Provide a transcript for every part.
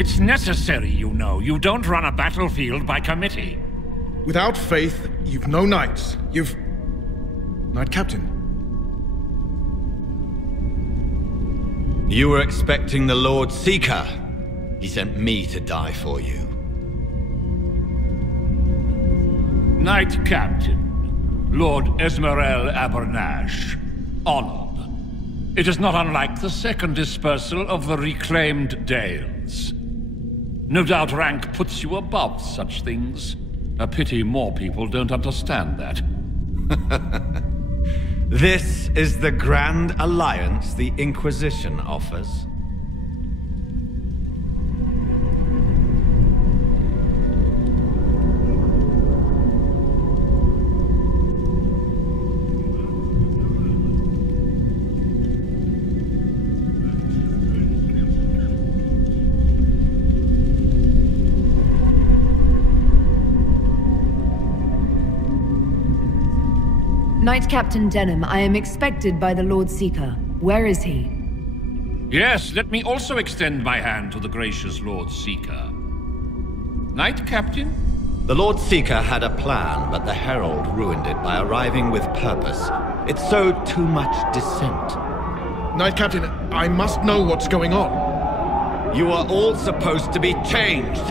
It's necessary, you know. You don't run a battlefield by committee. Without faith, you've no knights. You've... Knight Captain. You were expecting the Lord Seeker. He sent me to die for you. Knight Captain, Lord Esmerel Abernash. Honored. It is not unlike the second dispersal of the reclaimed Dales. No doubt rank puts you above such things. A pity more people don't understand that. This is the grand alliance the Inquisition offers. Knight Captain Denham, I am expected by the Lord Seeker. Where is he? Yes, let me also extend my hand to the gracious Lord Seeker. Knight Captain? The Lord Seeker had a plan, but the Herald ruined it by arriving with purpose. It sowed too much dissent. Knight Captain, I must know what's going on. You are all supposed to be changed.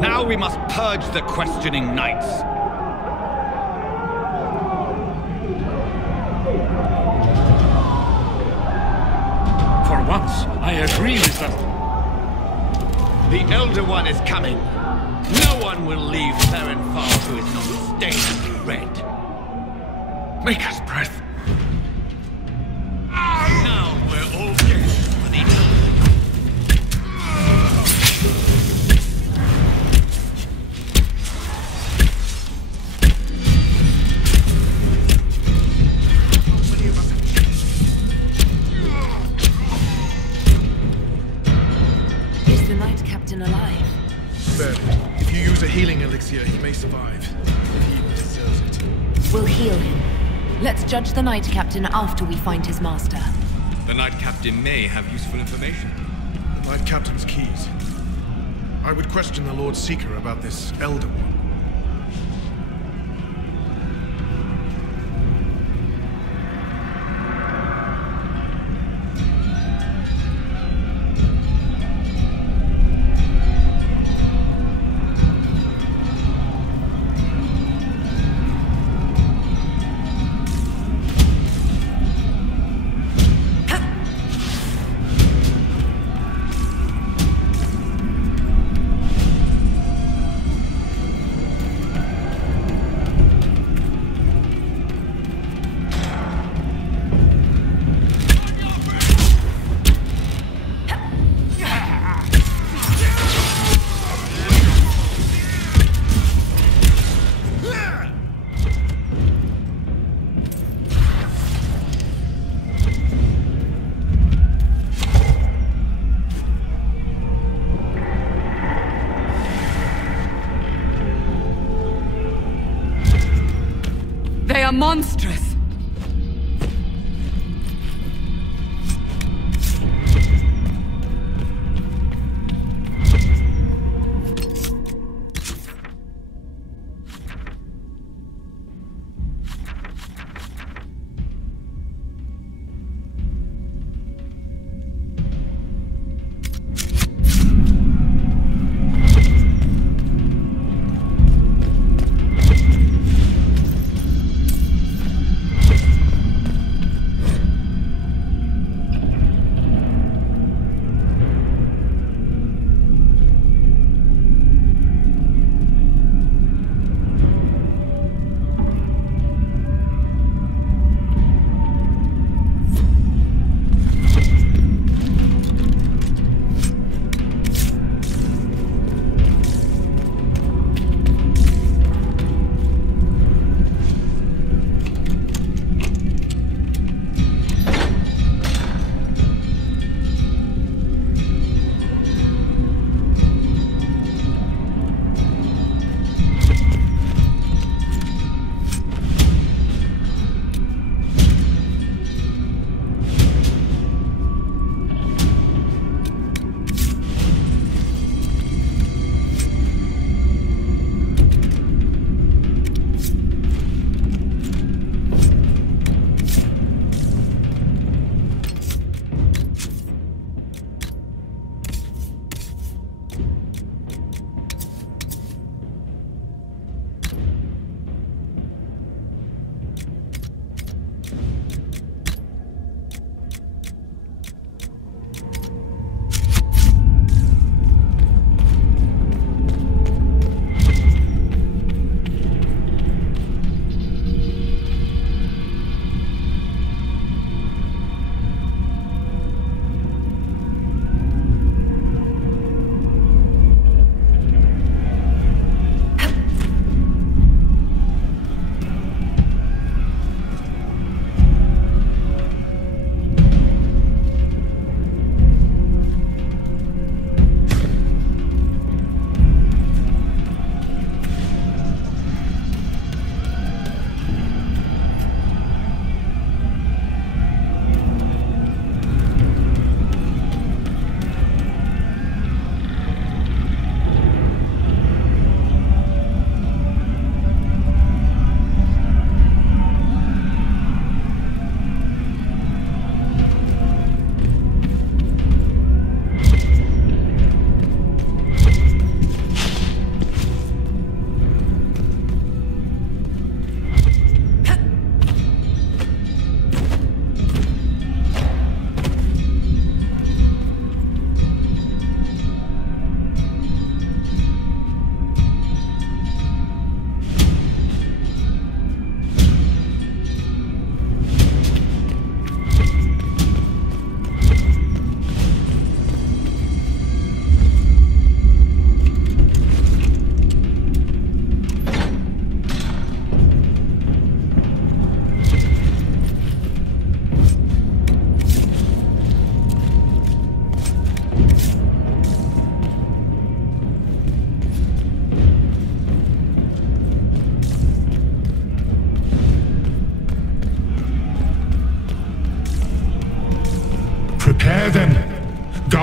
Now we must purge the questioning knights. For once, I agree with them. The Elder One is coming. No one will leave Therenfar who is not stained red. Make us breath. Now we're all dead for the Elder. Is the Knight Captain alive? Barely. If you use a healing elixir, he may survive. If he even deserves it. We'll heal him. Let's judge the Knight Captain after we find his master. The Knight Captain may have useful information. The Knight Captain's keys. I would question the Lord Seeker about this Elder One. They are monstrous!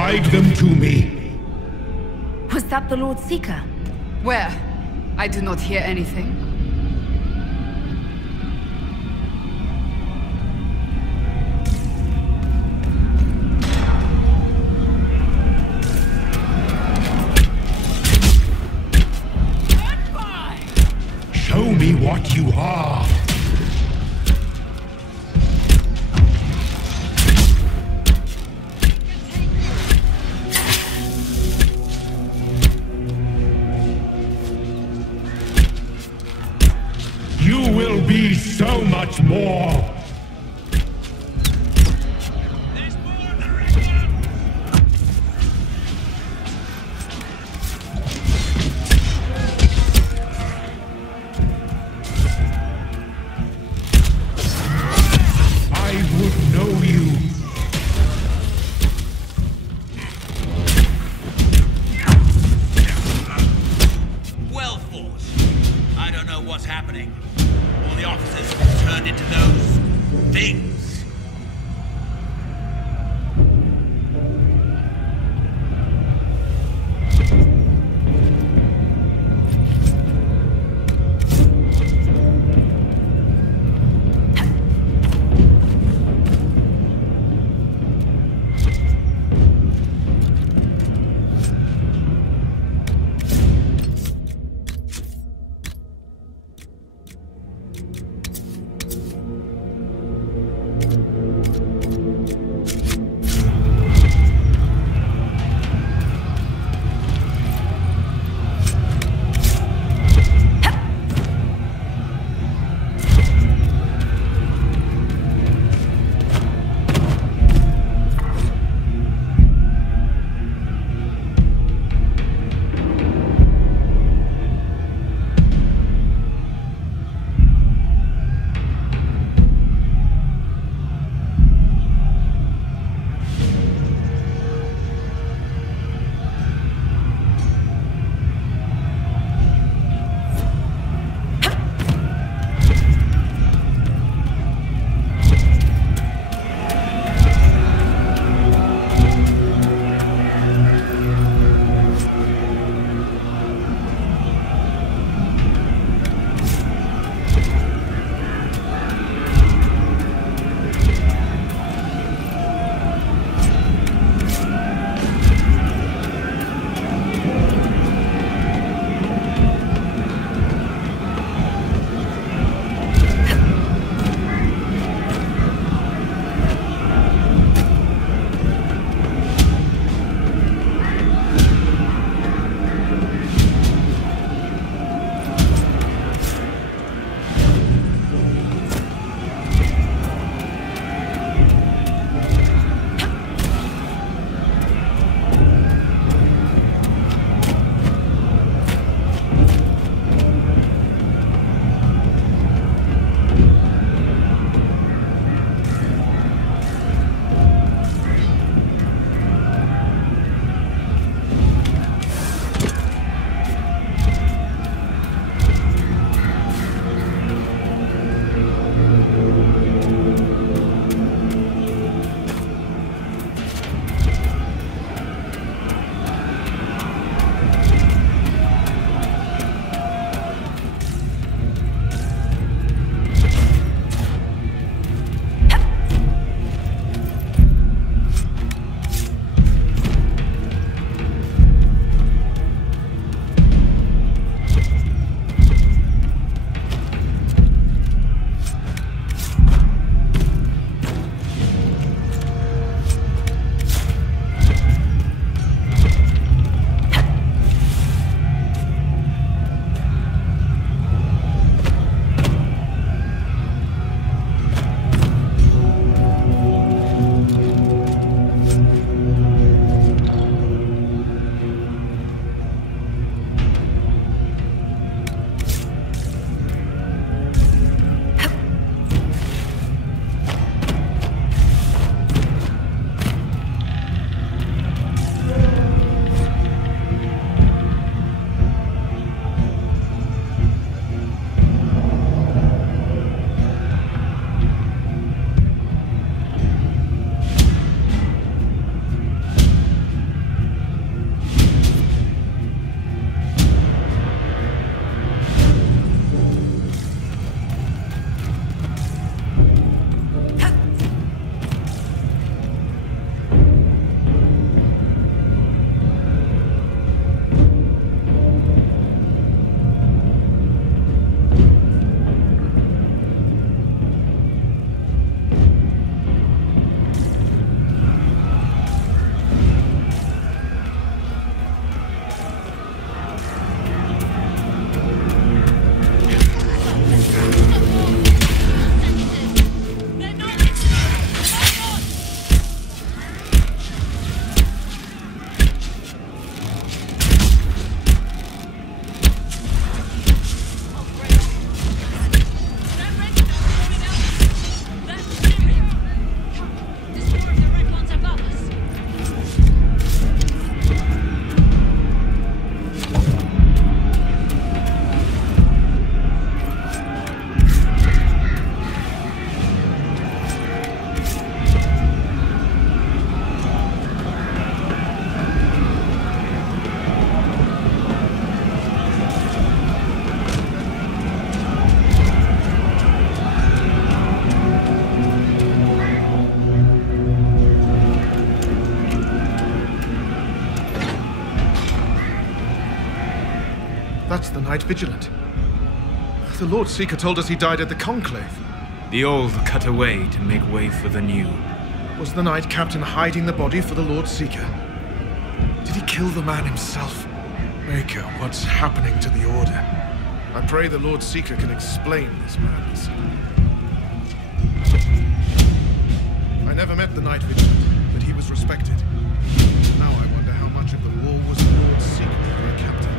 Guide them to me. Was that the Lord Seeker? Where? I do not hear anything. Show me what you are. You will be so much more. I would know you. Well fought. I don't know what's happening. All the officers have turned into those things. That's the Knight Vigilant. The Lord Seeker told us he died at the Conclave. The old cut away to make way for the new. Was the Knight Captain hiding the body for the Lord Seeker? Did he kill the man himself? Maker, what's happening to the Order? I pray the Lord Seeker can explain this madness. I never met the Knight Vigilant, but he was respected. Now I wonder how much of the war was the Lord Seeker for a captain.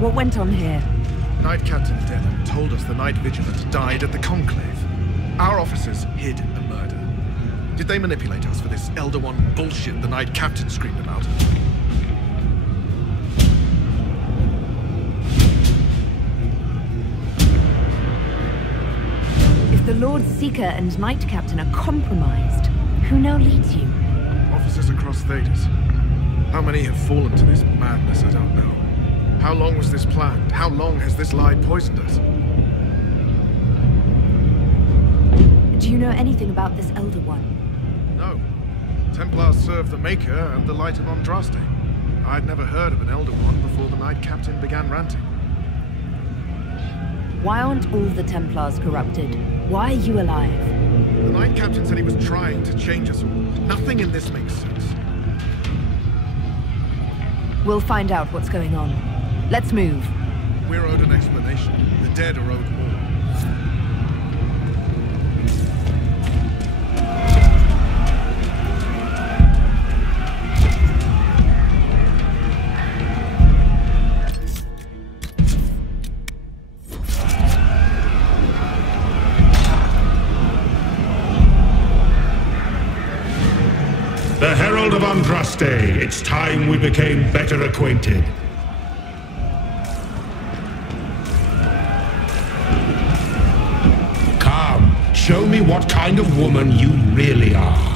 What went on here? Knight Captain Denham told us the Knight Vigilant died at the Conclave. Our officers hid a murder. Did they manipulate us for this Elder One bullshit the Knight Captain screamed about? If the Lord Seeker and Knight Captain are compromised, who now leads you? Officers across Thedas. How many have fallen to this madness, I don't know. How long was this planned? How long has this lie poisoned us? Do you know anything about this Elder One? No. Templars serve the Maker and the Light of Andraste. I'd never heard of an Elder One before the Knight Captain began ranting. Why aren't all the Templars corrupted? Why are you alive? The Knight Captain said he was trying to change us all. Nothing in this makes sense. We'll find out what's going on. Let's move. We're owed an explanation. The dead are owed more. The Herald of Andraste, it's time we became better acquainted. Come, show me what kind of woman you really are.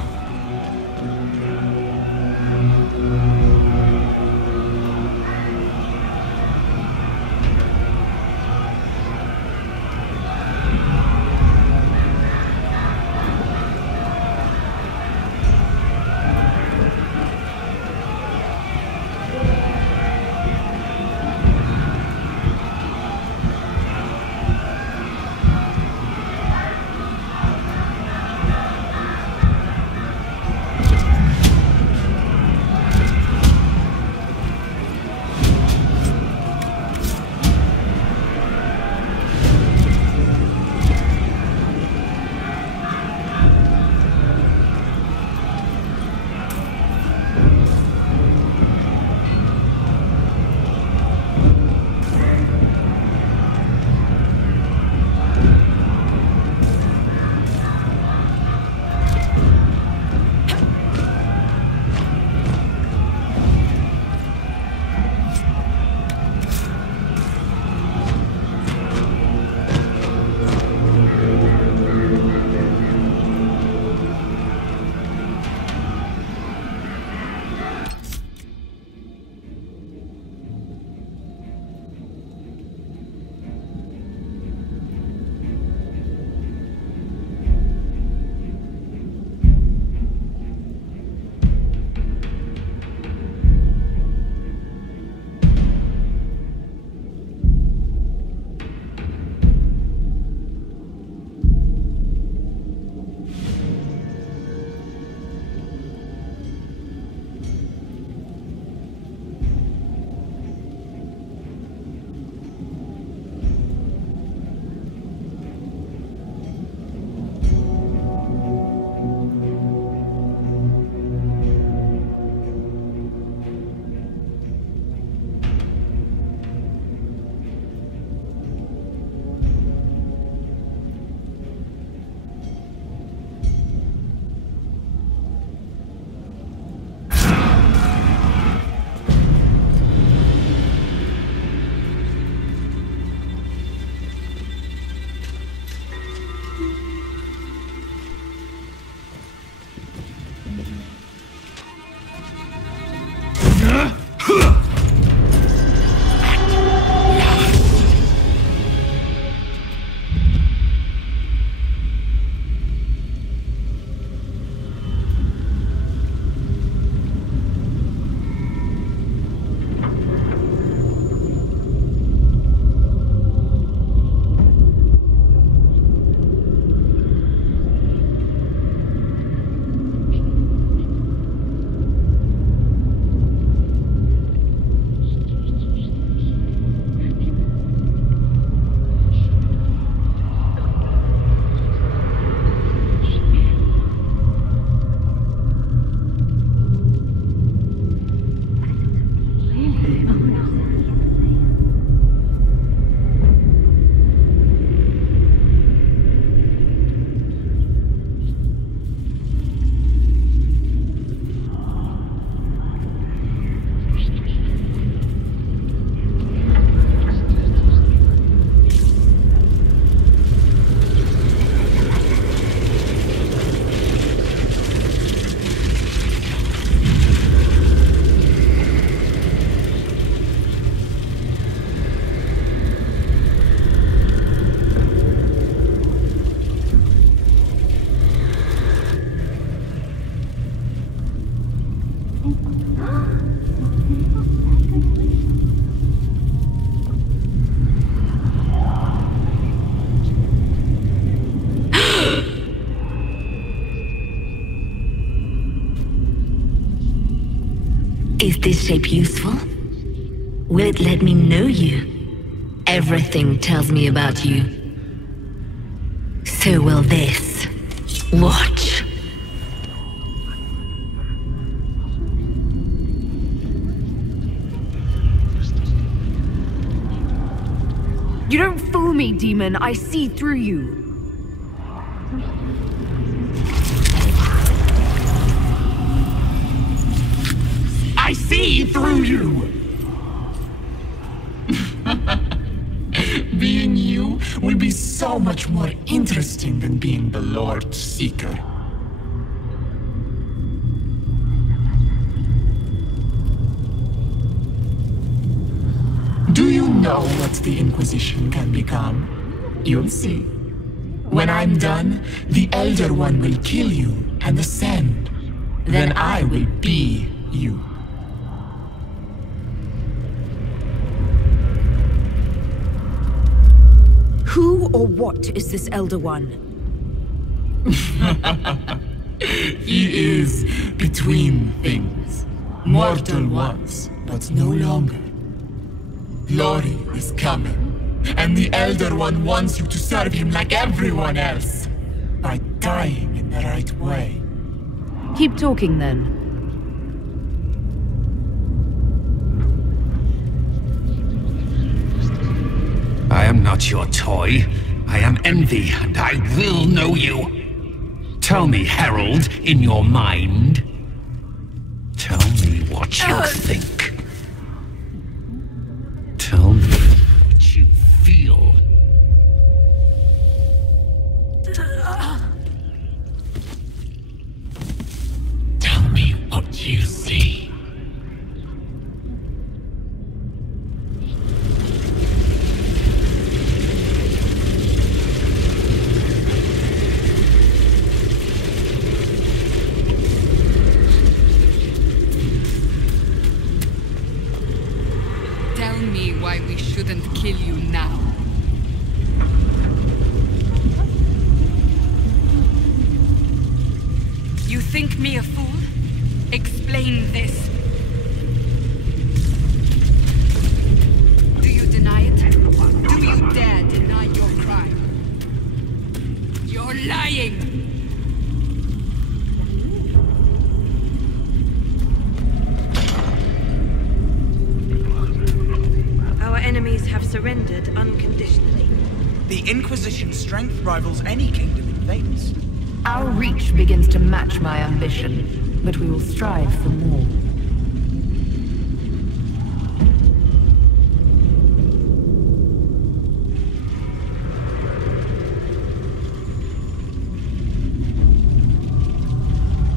this shape useful? Will it let me know you? Everything tells me about you. So will this. Watch. You don't fool me, demon. I see through you. I see through you! Being you will be so much more interesting than being the Lord Seeker. Do you know what the Inquisition can become? You'll see. When I'm done, the Elder One will kill you and ascend. Then I will be you. Who or what is this Elder One? He is between things. Mortal once, but no longer. Glory is coming, and the Elder One wants you to serve him like everyone else, by dying in the right way. Keep talking then. I am not your toy. I am Envy, and I will know you. Tell me, Herald, in your mind. Tell me what you think. Tell me what you feel. Tell me what you see. Tell me why we shouldn't kill you now. You think me a fool? Explain this. Do you deny it? Do you dare deny your crime? You're lying! Our enemies have surrendered unconditionally. The Inquisition's strength rivals any kingdom in Thales. Our reach begins to match my ambition, but we will strive for more.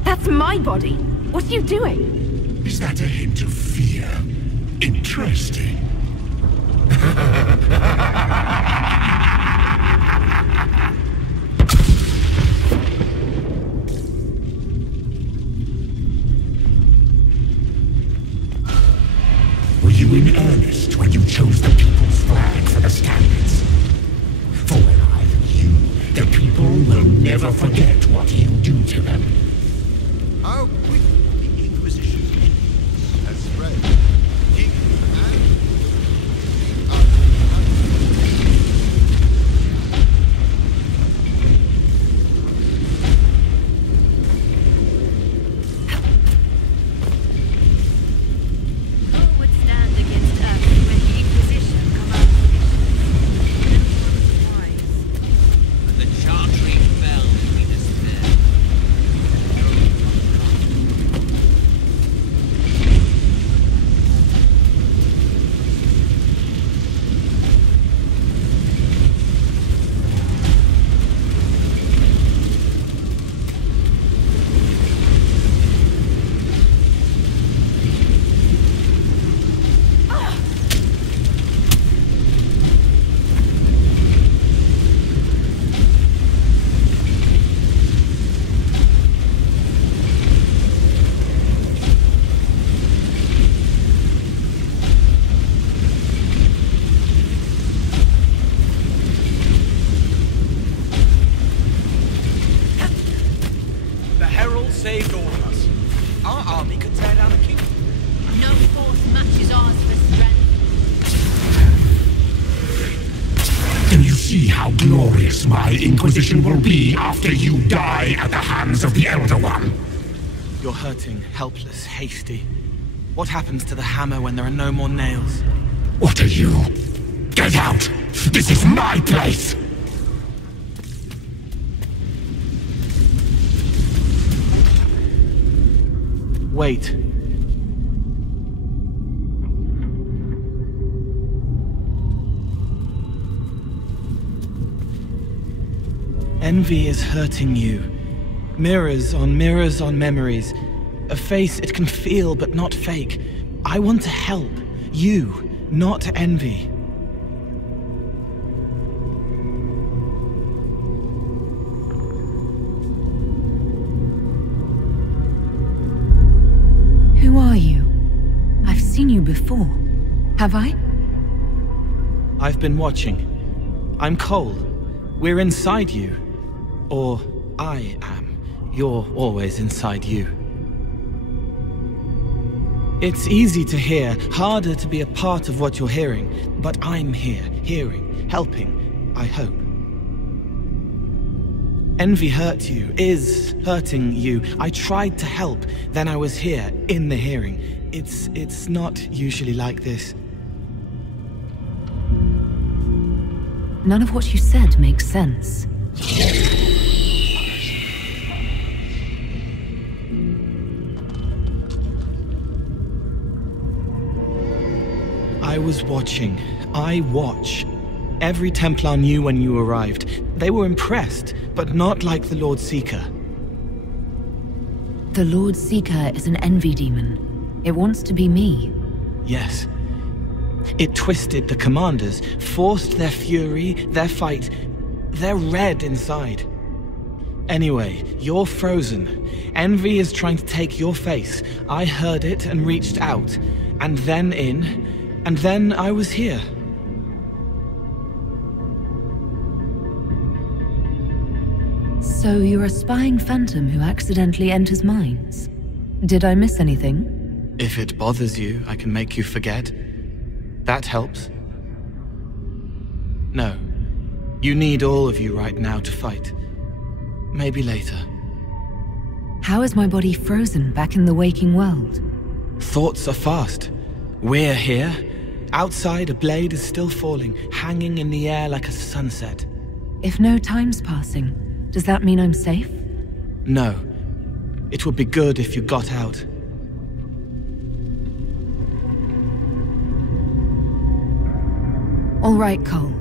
That's my body! What are you doing? Is that a hint of fear? Interesting. Were you in earnest when you chose the people's flag for the standards? For when I am you, the people will never forget what you do to them. How quickly the Inquisition's influence has spread. King and Who would stand against us when the Inquisition come out of the Chantry fell in despair. close my Inquisition will be after you die at the hands of the Elder One. You're hurting, helpless, hasty. What happens to the hammer when there are no more nails? What are you? Get out! This is my place! Wait. Envy is hurting you. Mirrors on memories. A face it can feel but not fake. I want to help. You, not envy. Who are you? I've seen you before. Have I? I've been watching. I'm Cole. We're inside you. Or I am. You're always inside you. It's easy to hear, harder to be a part of what you're hearing. But I'm here, hearing, helping, I hope. Envy hurt you, is hurting you. I tried to help, then I was here, in the hearing. It's not usually like this. None of what you said makes sense. I was watching. I watch. Every Templar knew when you arrived. They were impressed, but not like the Lord Seeker. The Lord Seeker is an envy demon. It wants to be me. Yes. It twisted the commanders, forced their fury, their fight. They're red inside. Anyway, you're frozen. Envy is trying to take your face. I heard it and reached out. And then in. And then I was here. So you're a spying phantom who accidentally enters minds. Did I miss anything? If it bothers you, I can make you forget. That helps. No. You need all of you right now to fight. Maybe later. How is my body frozen back in the waking world? Thoughts are fast. We're here. Outside, a blade is still falling, hanging in the air like a sunset. If no time's passing, does that mean I'm safe? No. It would be good if you got out. All right, Cole.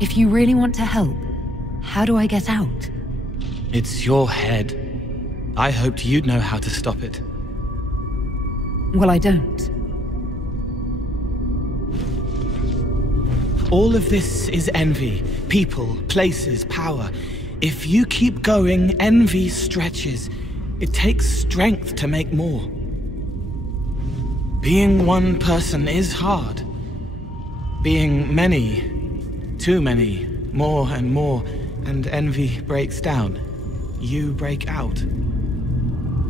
If you really want to help, how do I get out? It's your head. I hoped you'd know how to stop it. Well, I don't. All of this is envy. People, places, power. If you keep going, envy stretches. It takes strength to make more. Being one person is hard. Being many, too many, more and more, and envy breaks down. You break out.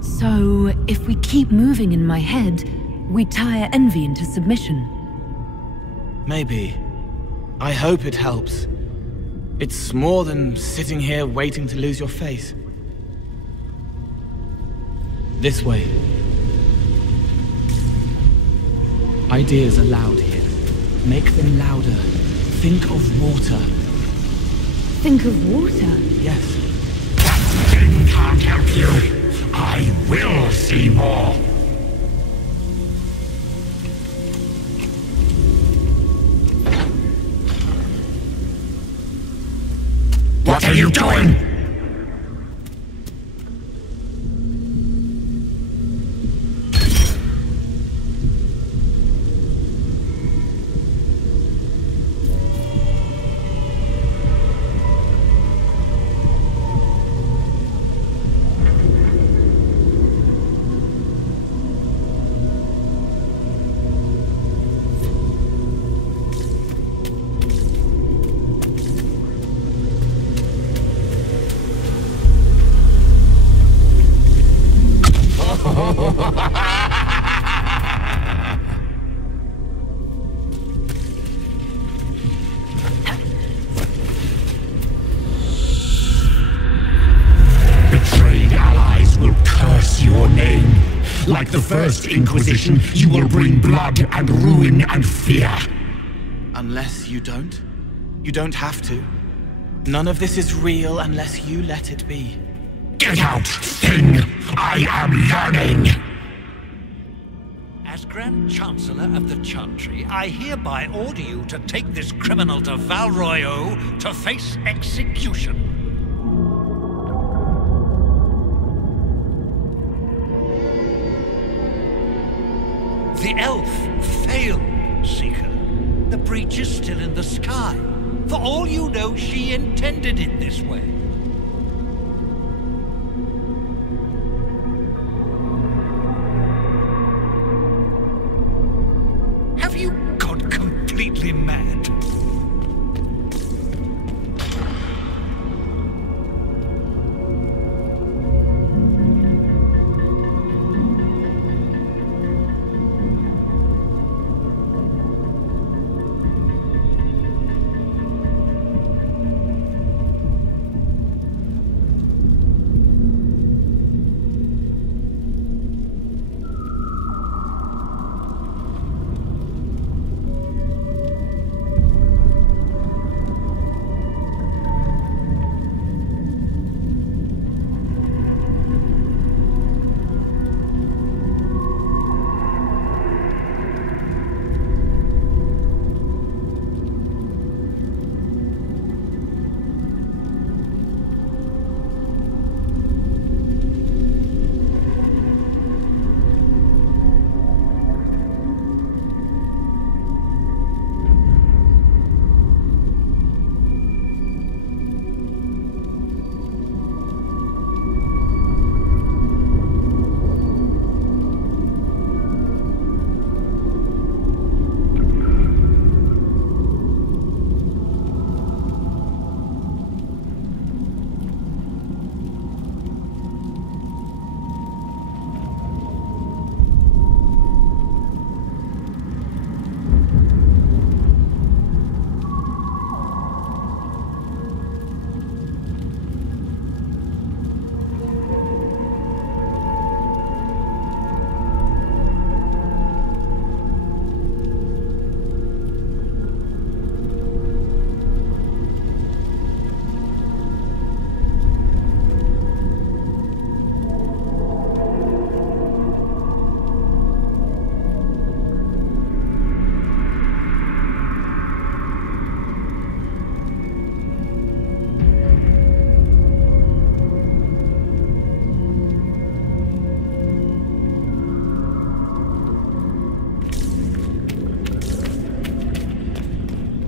So, if we keep moving in my head, we tire envy into submission. Maybe. I hope it helps. It's more than sitting here waiting to lose your face. This way. Ideas are loud here. Make them louder. Think of water. Think of water? Yes. That thing can't help you. I will see more. What are you doing? Like the first Inquisition, you will bring blood and ruin and fear. Unless you don't. You don't have to. None of this is real unless you let it be. Get out, thing! I am learning! As Grand Chancellor of the Chantry, I hereby order you to take this criminal to Val Royeaux to face execution. The elf failed, Seeker. The breach is still in the sky. For all you know, she intended it this way. Have you gone completely mad?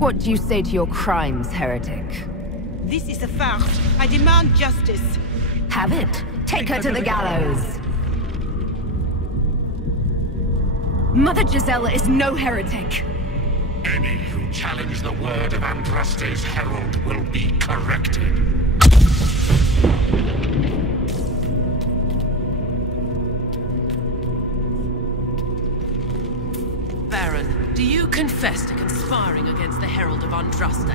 What do you say to your crimes, heretic? This is a farce. I demand justice. Have it. Take her to the gallows. Mother Gisela is no heretic. Any who challenge the word of Andraste's herald will be corrected. Baron, do you confess to conspiring against the Herald of Andraste?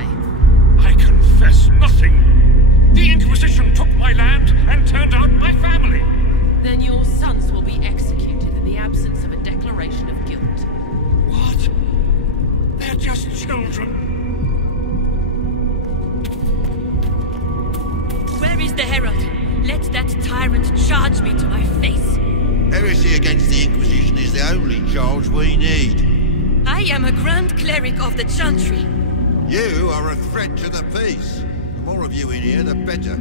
I confess nothing. The Inquisition took my land and turned out my family. Then your sons will be executed in the absence of a declaration of guilt. What? They're just children. Where is the Herald? Let that tyrant charge me to my face. Heresy against the Inquisition is the only charge we need. I am a Grand Cleric of the Chantry. You are a threat to the peace. The more of you in here, the better.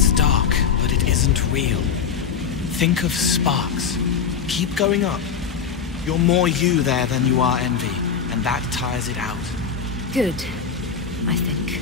It's dark, but it isn't real. Think of sparks. Keep going up. You're more you there than you are envy, and that tires it out. Good, I think.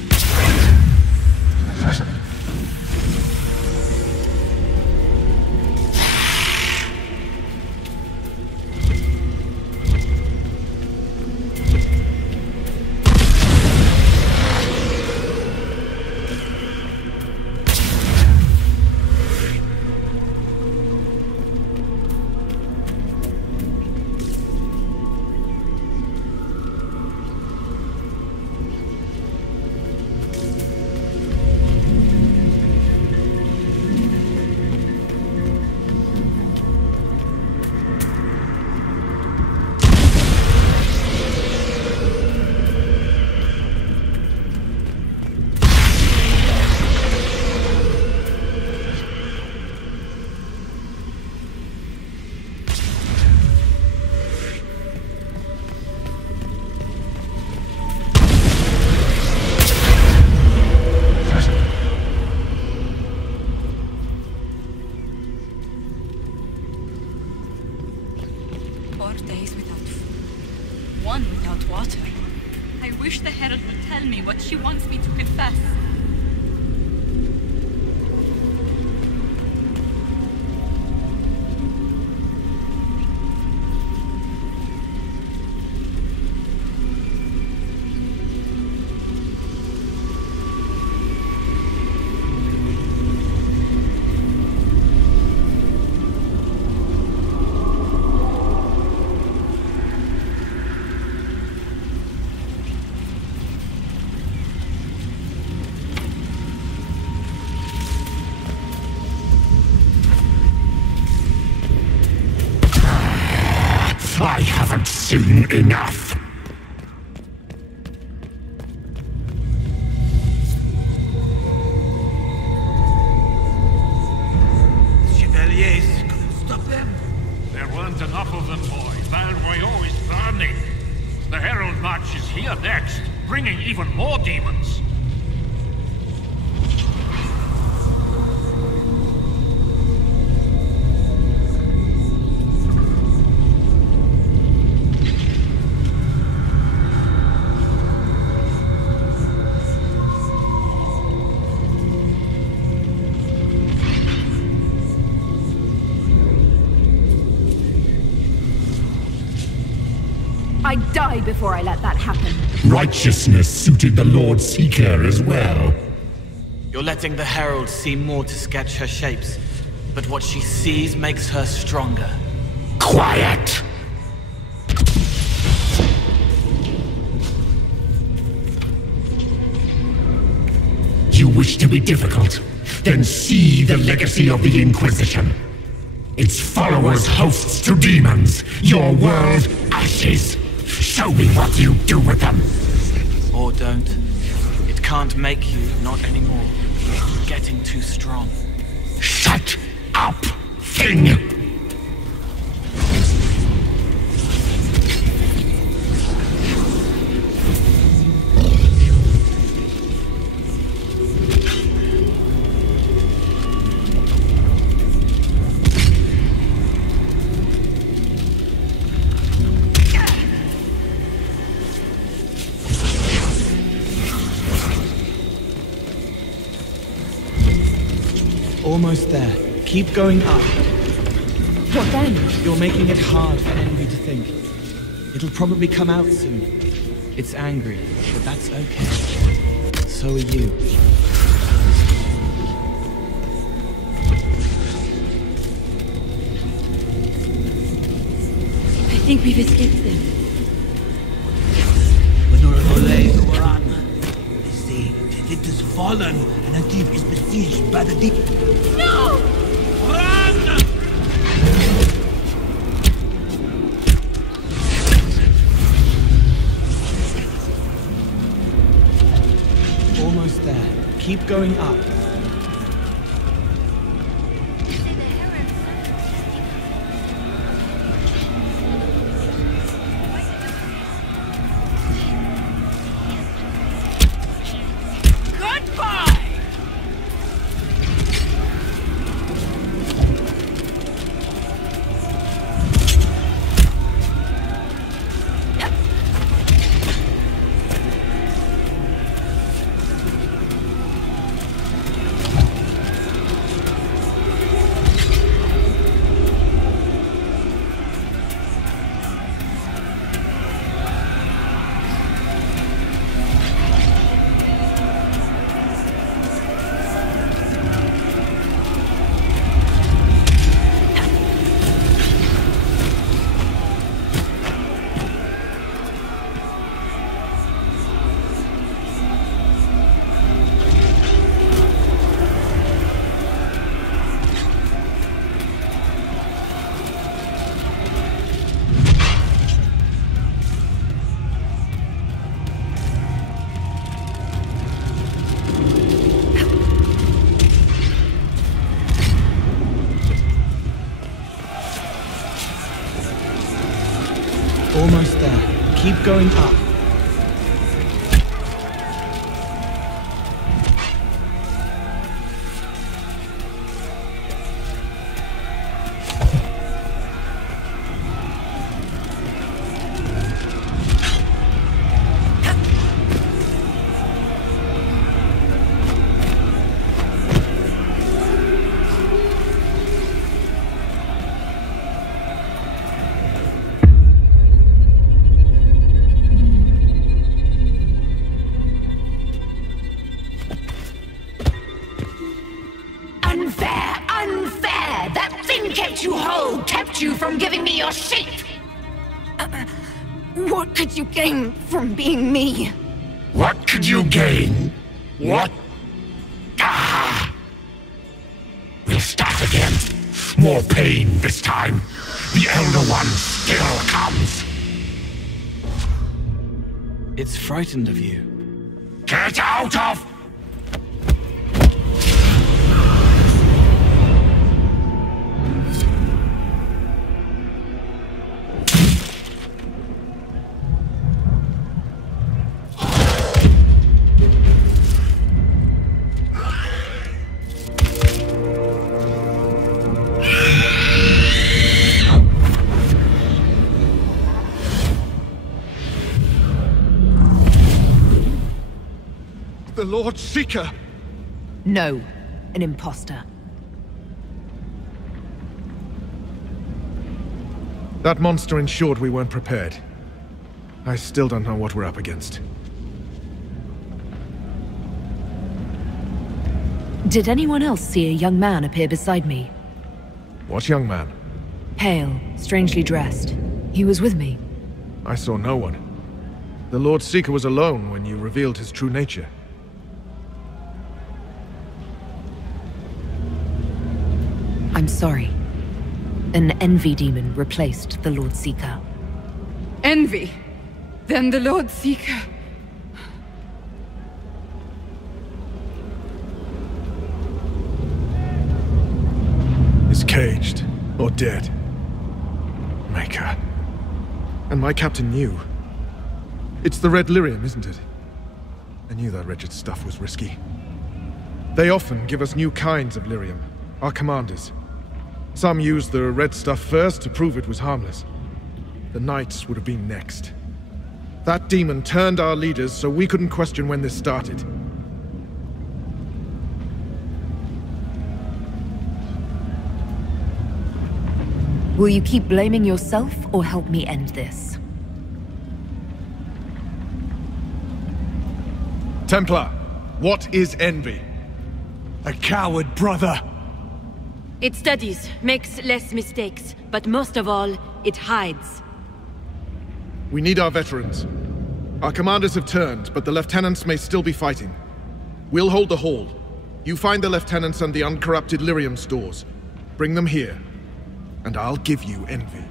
What she wants me to confess. I haven't seen enough. Chevaliers couldn't stop them. There weren't enough of them, boy. Val Royaux is burning. The Herald March is here next, bringing even more demons. I'd die before I let that happen. Righteousness suited the Lord Seeker as well. You're letting the Herald see more to sketch her shapes, but what she sees makes her stronger. Quiet! You wish to be difficult? Then see the legacy of the Inquisition. Its followers hosts to demons, your world ashes. Show me what you do with them. Or don't. It can't make you, not anymore. You're getting too strong. Shut up, thing! Almost there. Keep going up. What then? You're making it hard for envy to think. It'll probably come out soon. It's angry, but that's okay. So are you. I think we've escaped them. It has fallen, and a deep is besieged by the deep. No! Run! Almost there. Keep going up. Keep going up. What could you gain from being me? What could you gain? What? Ah! We'll start again. More pain this time. The Elder One still comes. It's frightened of you. Get out of... The Lord Seeker! No, an imposter. That monster ensured we weren't prepared. I still don't know what we're up against. Did anyone else see a young man appear beside me? What young man? Pale, strangely dressed. He was with me. I saw no one. The Lord Seeker was alone when you revealed his true nature. I'm sorry. An envy demon replaced the Lord Seeker. Envy? Then the Lord Seeker... is caged or dead. Maker. And my captain knew. It's the Red Lyrium, isn't it? I knew that wretched stuff was risky. They often give us new kinds of lyrium, our commanders. Some used the red stuff first to prove it was harmless. The Knights would have been next. That demon turned our leaders so we couldn't question when this started. Will you keep blaming yourself or help me end this? Templar, what is envy? A coward, brother. It studies, makes less mistakes, but most of all, it hides. We need our veterans. Our commanders have turned, but the lieutenants may still be fighting. We'll hold the hall. You find the lieutenants and the uncorrupted lyrium stores. Bring them here, and I'll give you envy.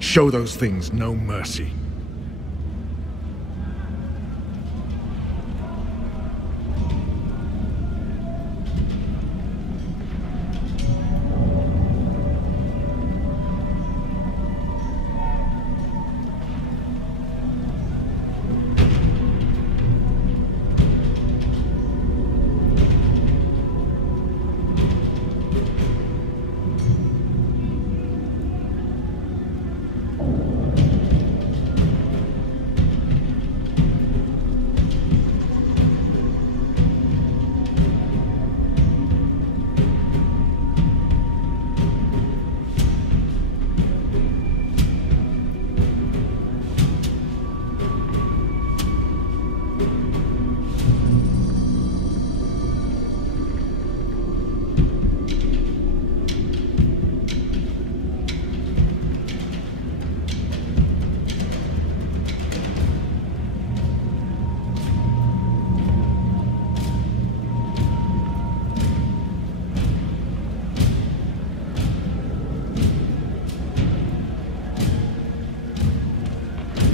Show those things no mercy.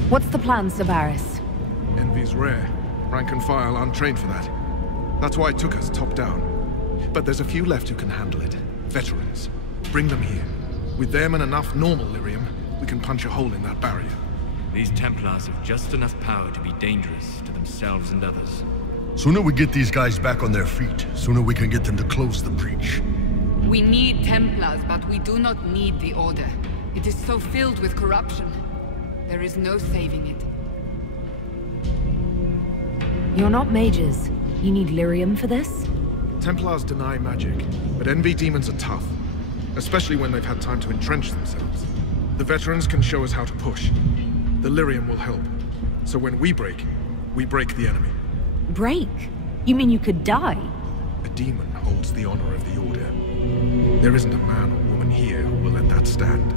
What's the plan, Savaris? Envy's rare. Rank and file aren't trained for that. That's why it took us top down. But there's a few left who can handle it. Veterans. Bring them here. With them and enough normal lyrium, we can punch a hole in that barrier. These Templars have just enough power to be dangerous to themselves and others. Sooner we get these guys back on their feet, sooner we can get them to close the breach. We need Templars, but we do not need the Order. It is so filled with corruption. There is no saving it. You're not mages. You need lyrium for this? Templars deny magic, but envy demons are tough. Especially when they've had time to entrench themselves. The veterans can show us how to push. The lyrium will help. So when we break the enemy. Break? You mean you could die? A demon holds the honor of the Order. There isn't a man or woman here who will let that stand.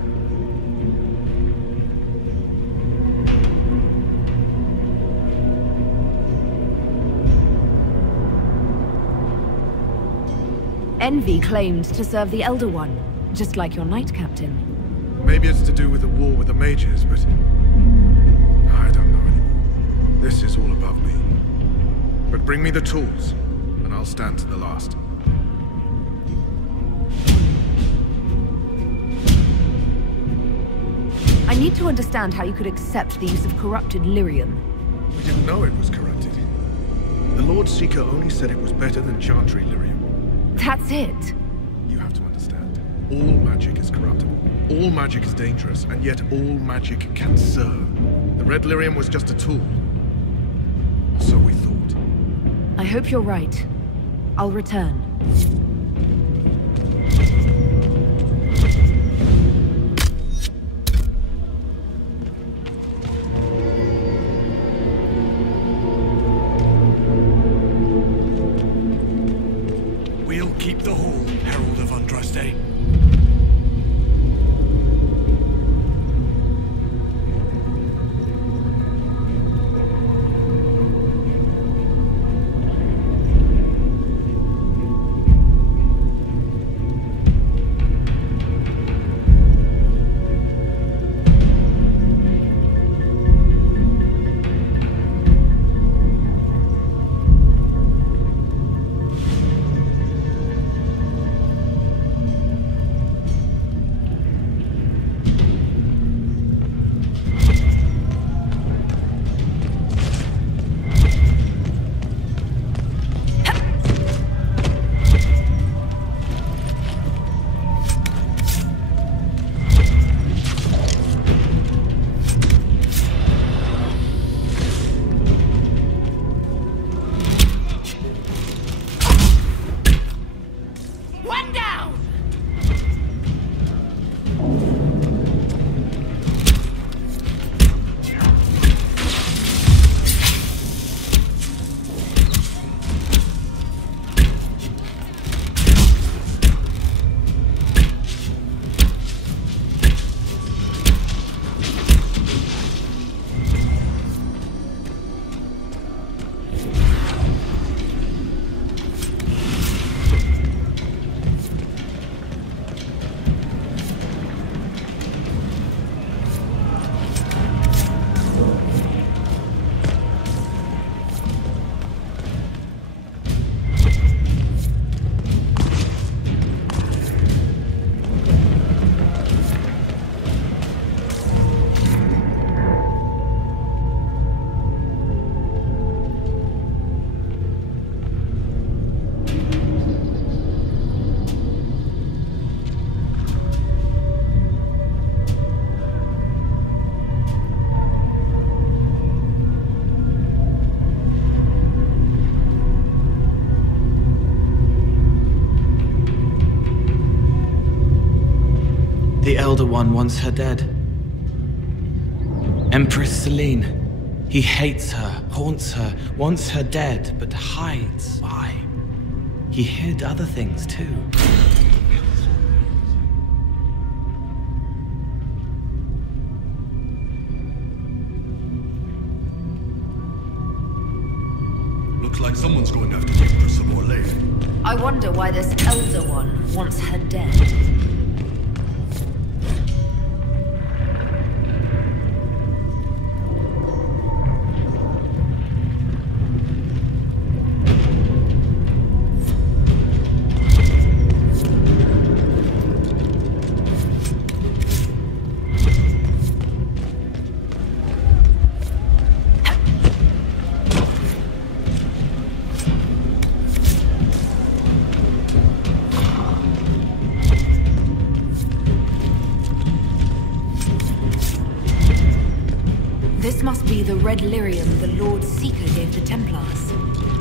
Envy claimed to serve the Elder One, just like your Knight Captain. Maybe it's to do with the war with the mages, but I don't know anymore. This is all above me. But bring me the tools, and I'll stand to the last. I need to understand how you could accept the use of corrupted lyrium. We didn't know it was corrupted. The Lord Seeker only said it was better than Chantry lyrium. That's it. You have to understand. All magic is corruptible. All magic is dangerous, and yet all magic can serve. The red lyrium was just a tool. So we thought. I hope you're right. I'll return. We'll keep the hall, Herald of Andraste. The Elder One wants her dead. Empress Selene. He hates her, haunts her, wants her dead, but hides. Why? He hid other things too. Looks like someone's going after the Empress of Orlais. I wonder why this Elder One wants her dead. the red lyrium the Lord Seeker gave the Templars.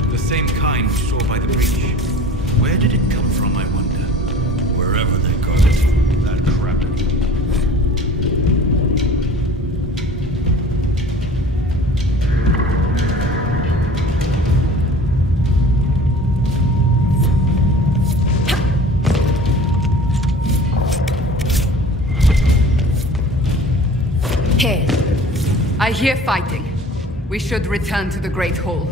The same kind we saw by the breach. Where did it come from, I wonder? Wherever they got it, that crap. Here. I hear fighting. We should return to the Great Hall.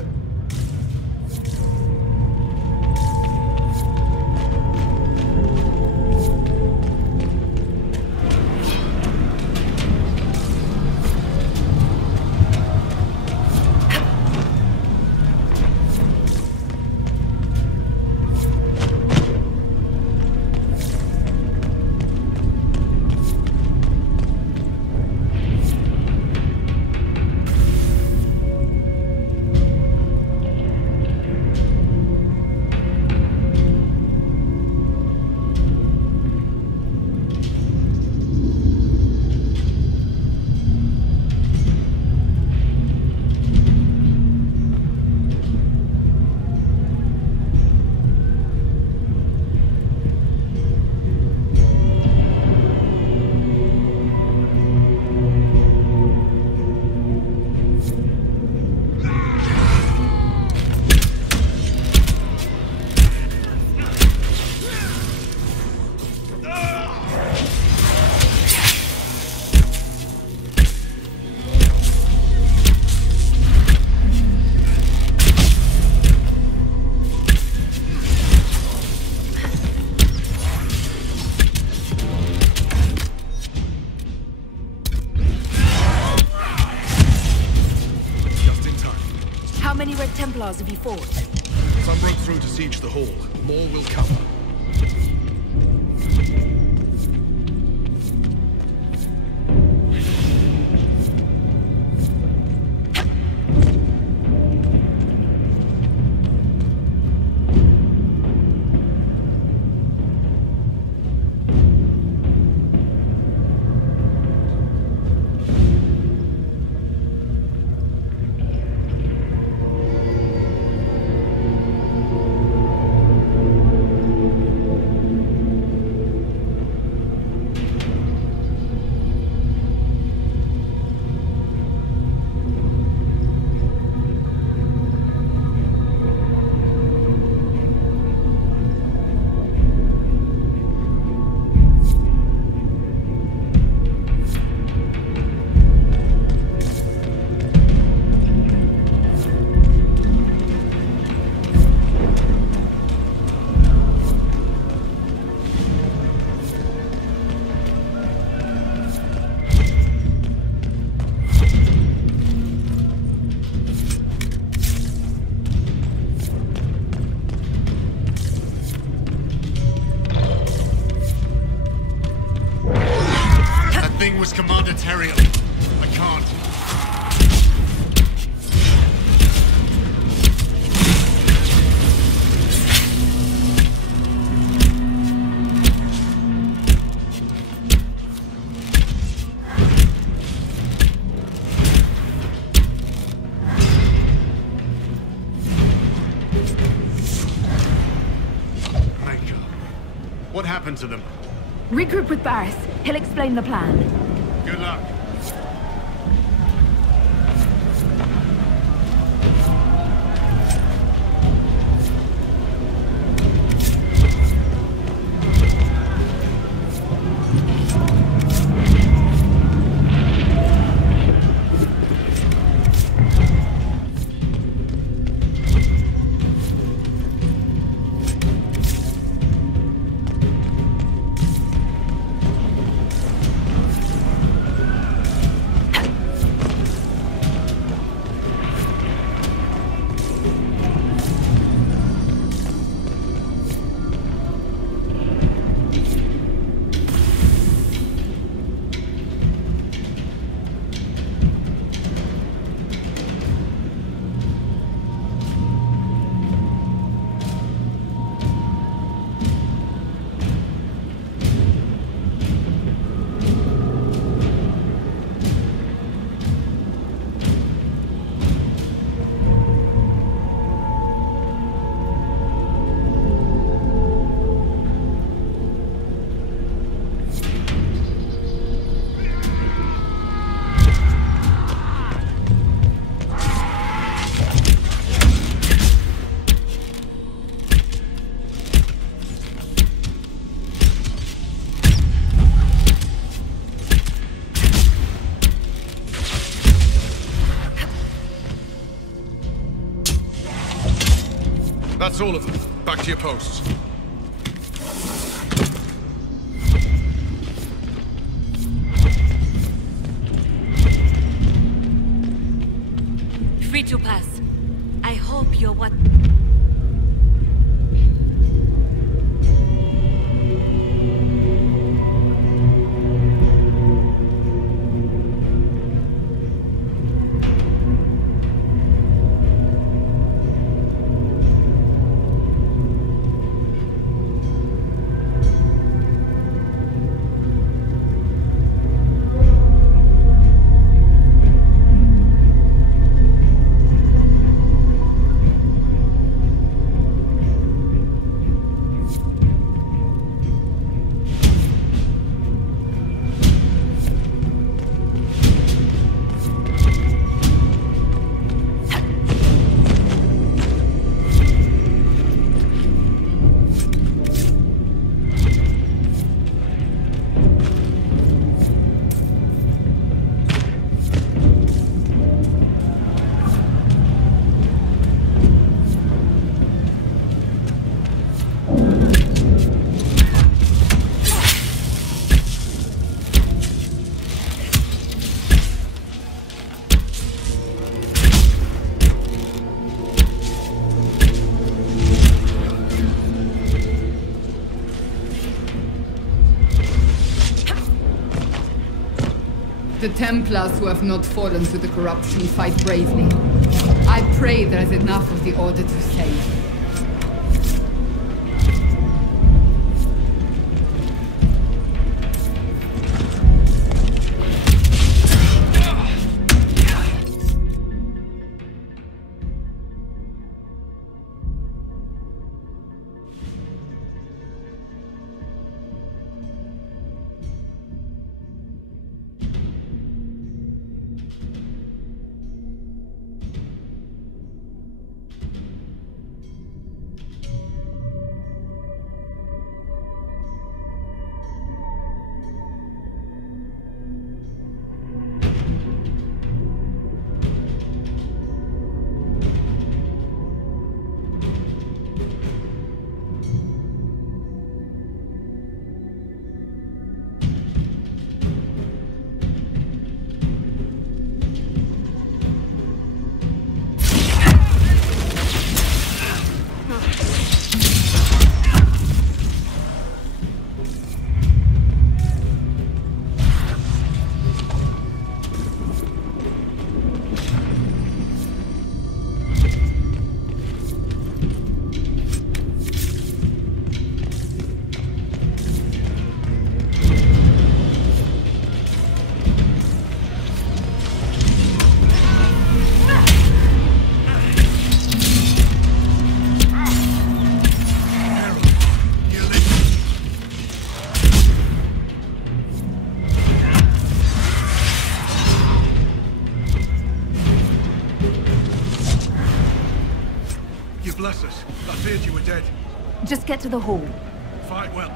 Templars have you fought? Some broke through to siege the hall. More will come. Was Commander Teriel. I can't. Thank God. What happened to them? Regroup with Barris. He'll explain the plan. Good luck. That's all of them. Back to your posts. Free to pass. I hope you're what... The Templars who have not fallen to the corruption fight bravely. I pray there is enough of the Order to save. Bless us. I feared you were dead. Just get to the hall. Fight well.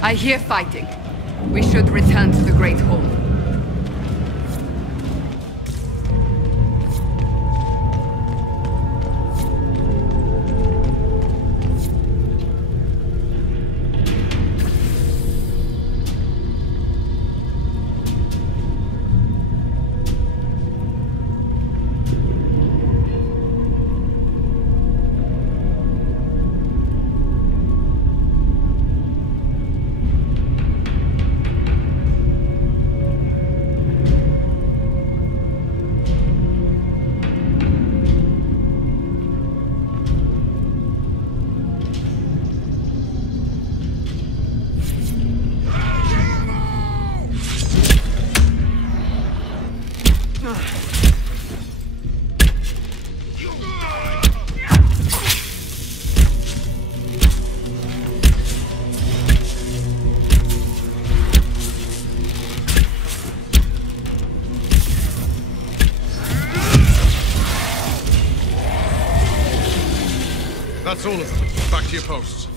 I hear fighting. We should return to the Great Hall. That's all of them. Back to your posts.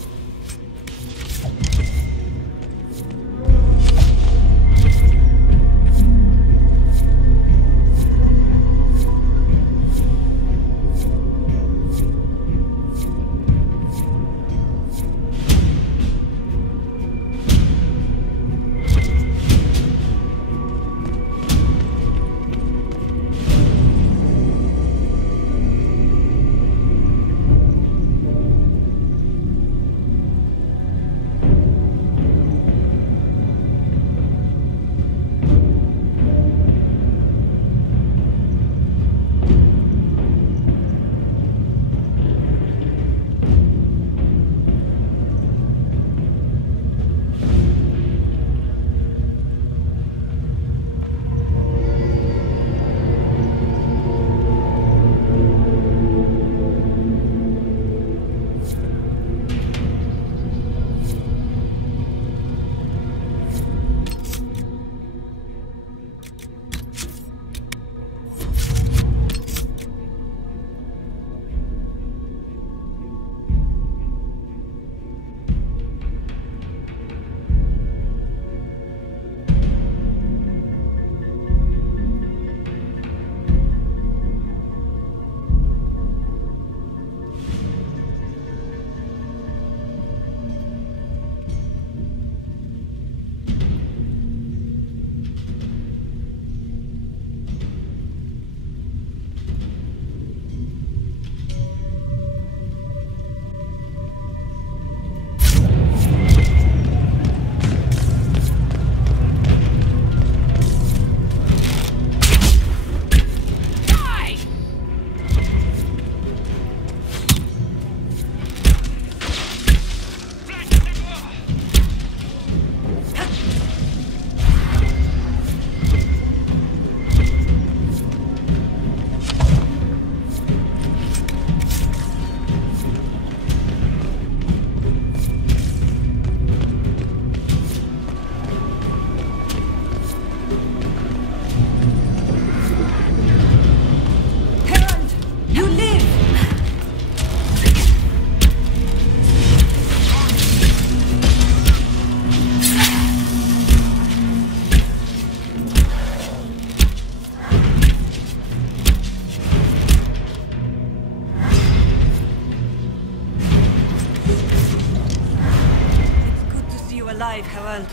Alive, Harold.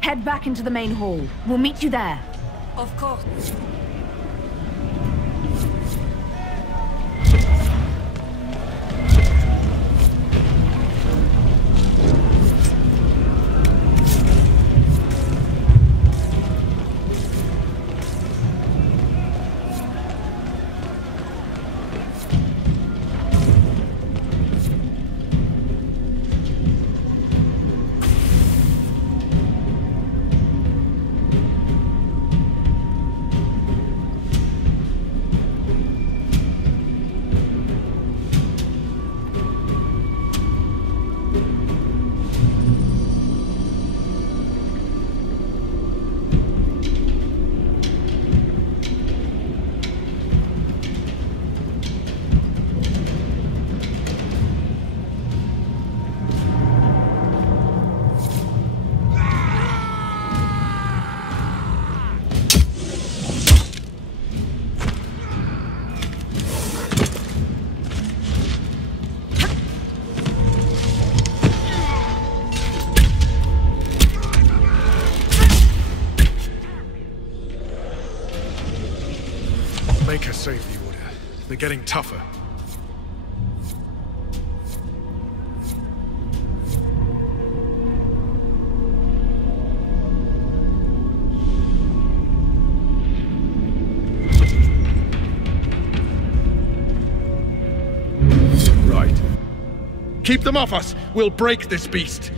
Head back into the main hall. We'll meet you there. Of course. Make her save the Order. They're getting tougher. Right. Keep them off us! We'll break this beast!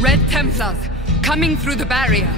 Red Templars, coming through the barrier.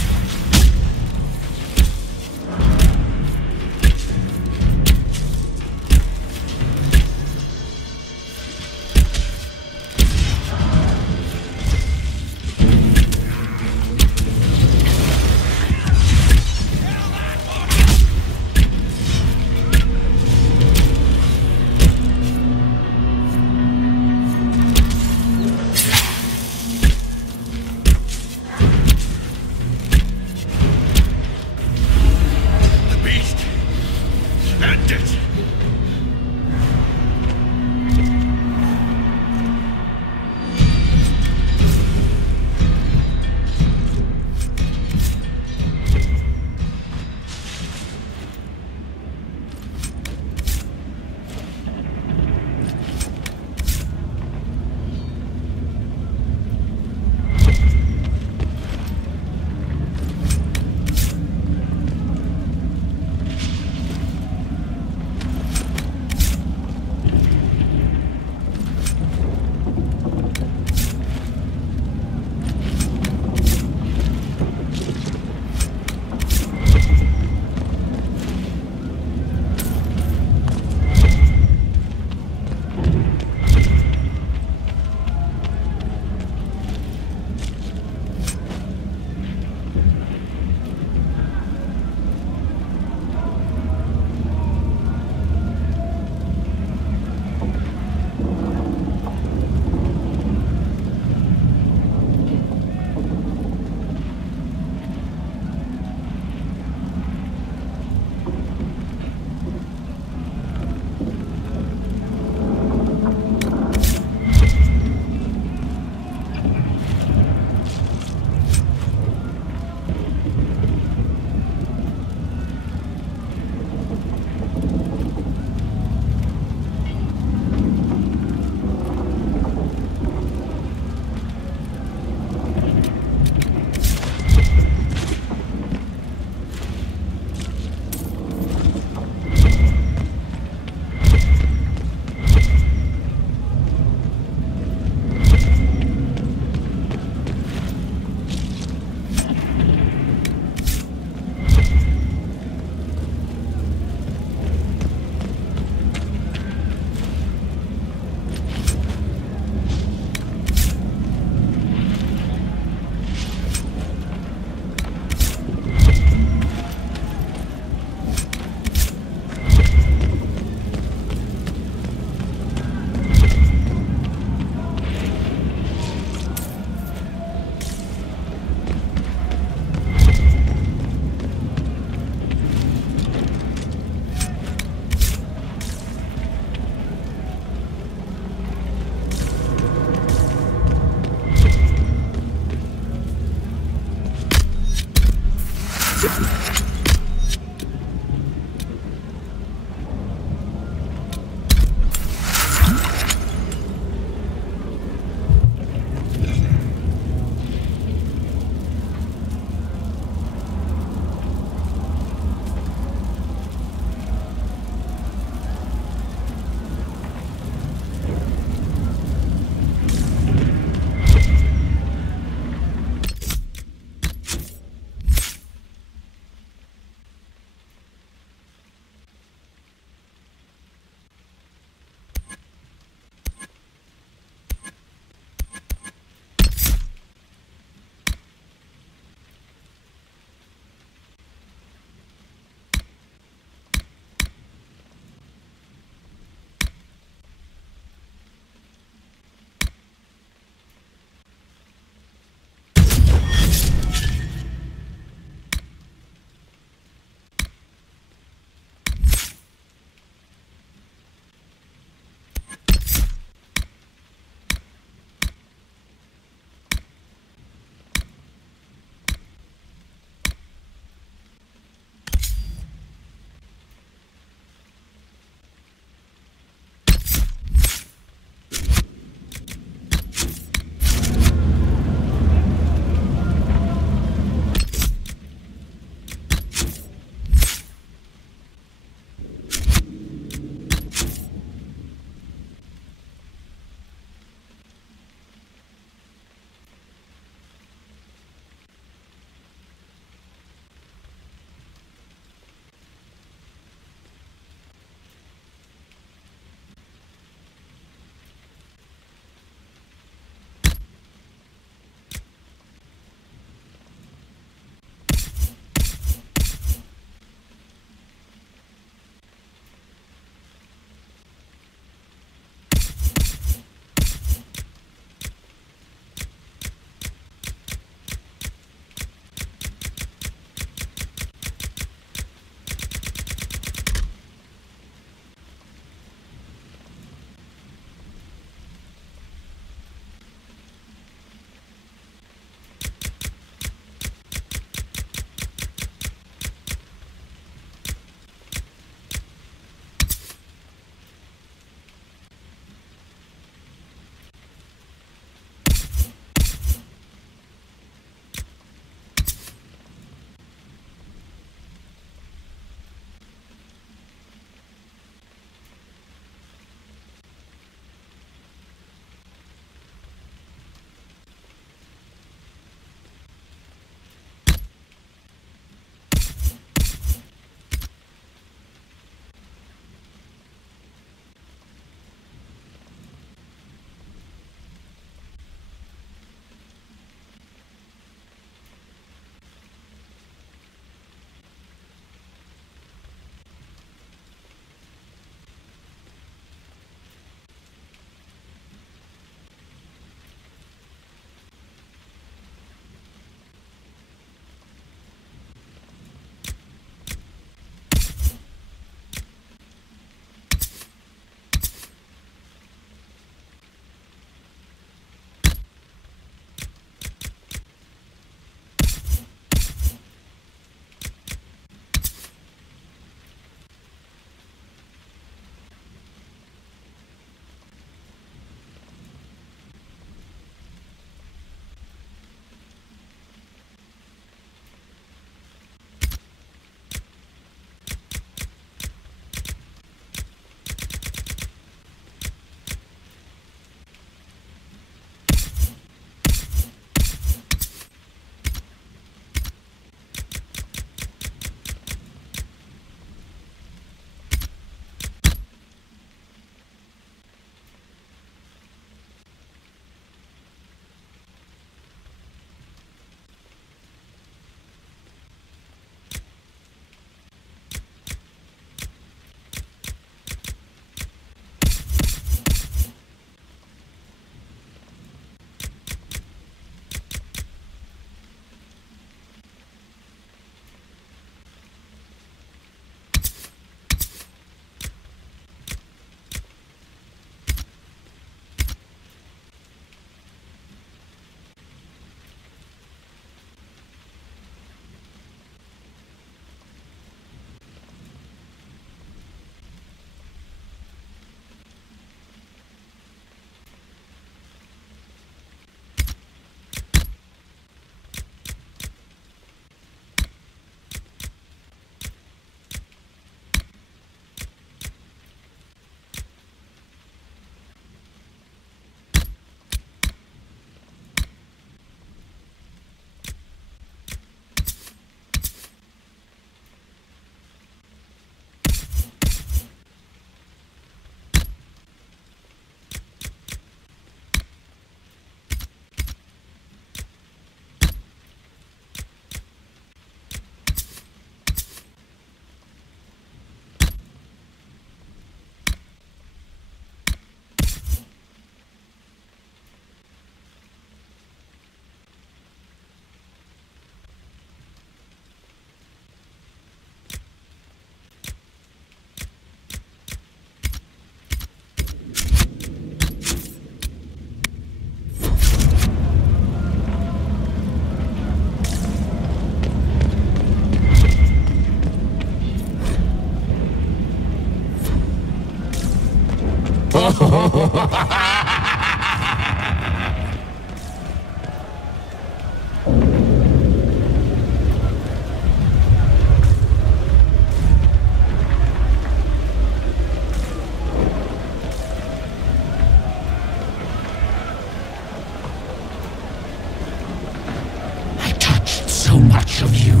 So much of you.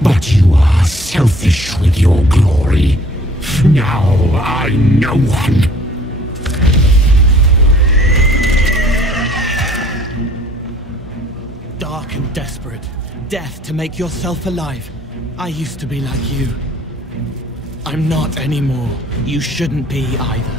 But you are selfish with your glory. Now I'm no one. Dark and desperate. Death to make yourself alive. I used to be like you. I'm not anymore. You shouldn't be either.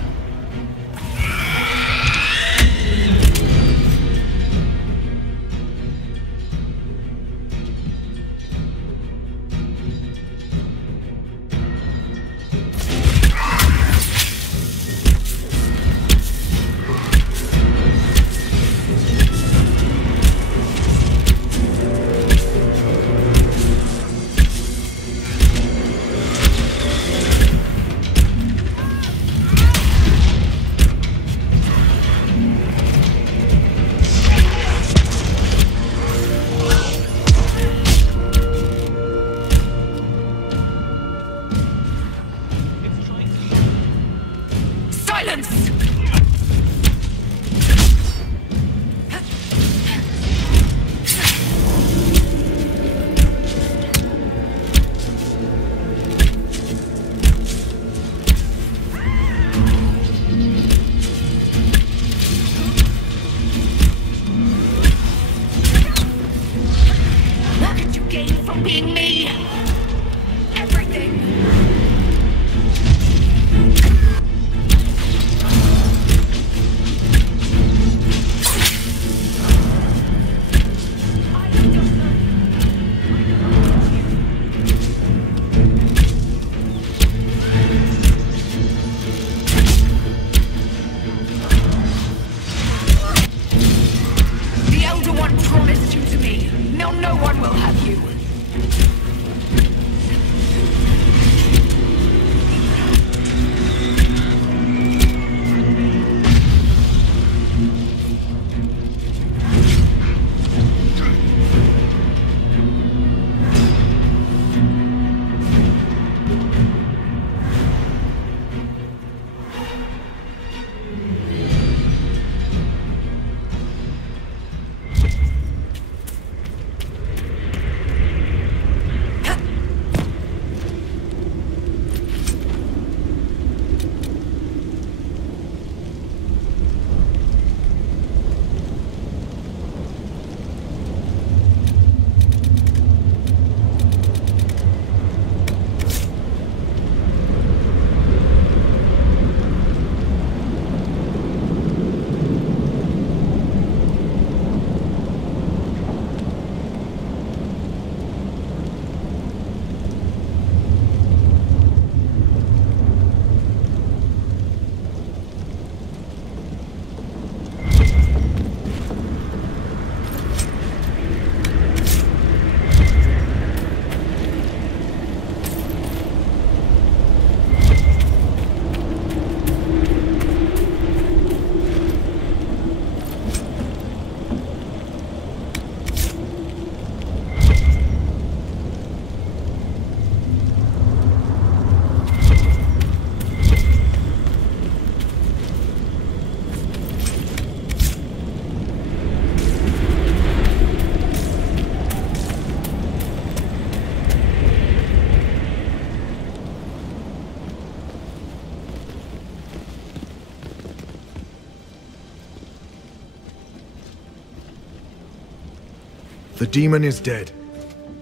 The demon is dead.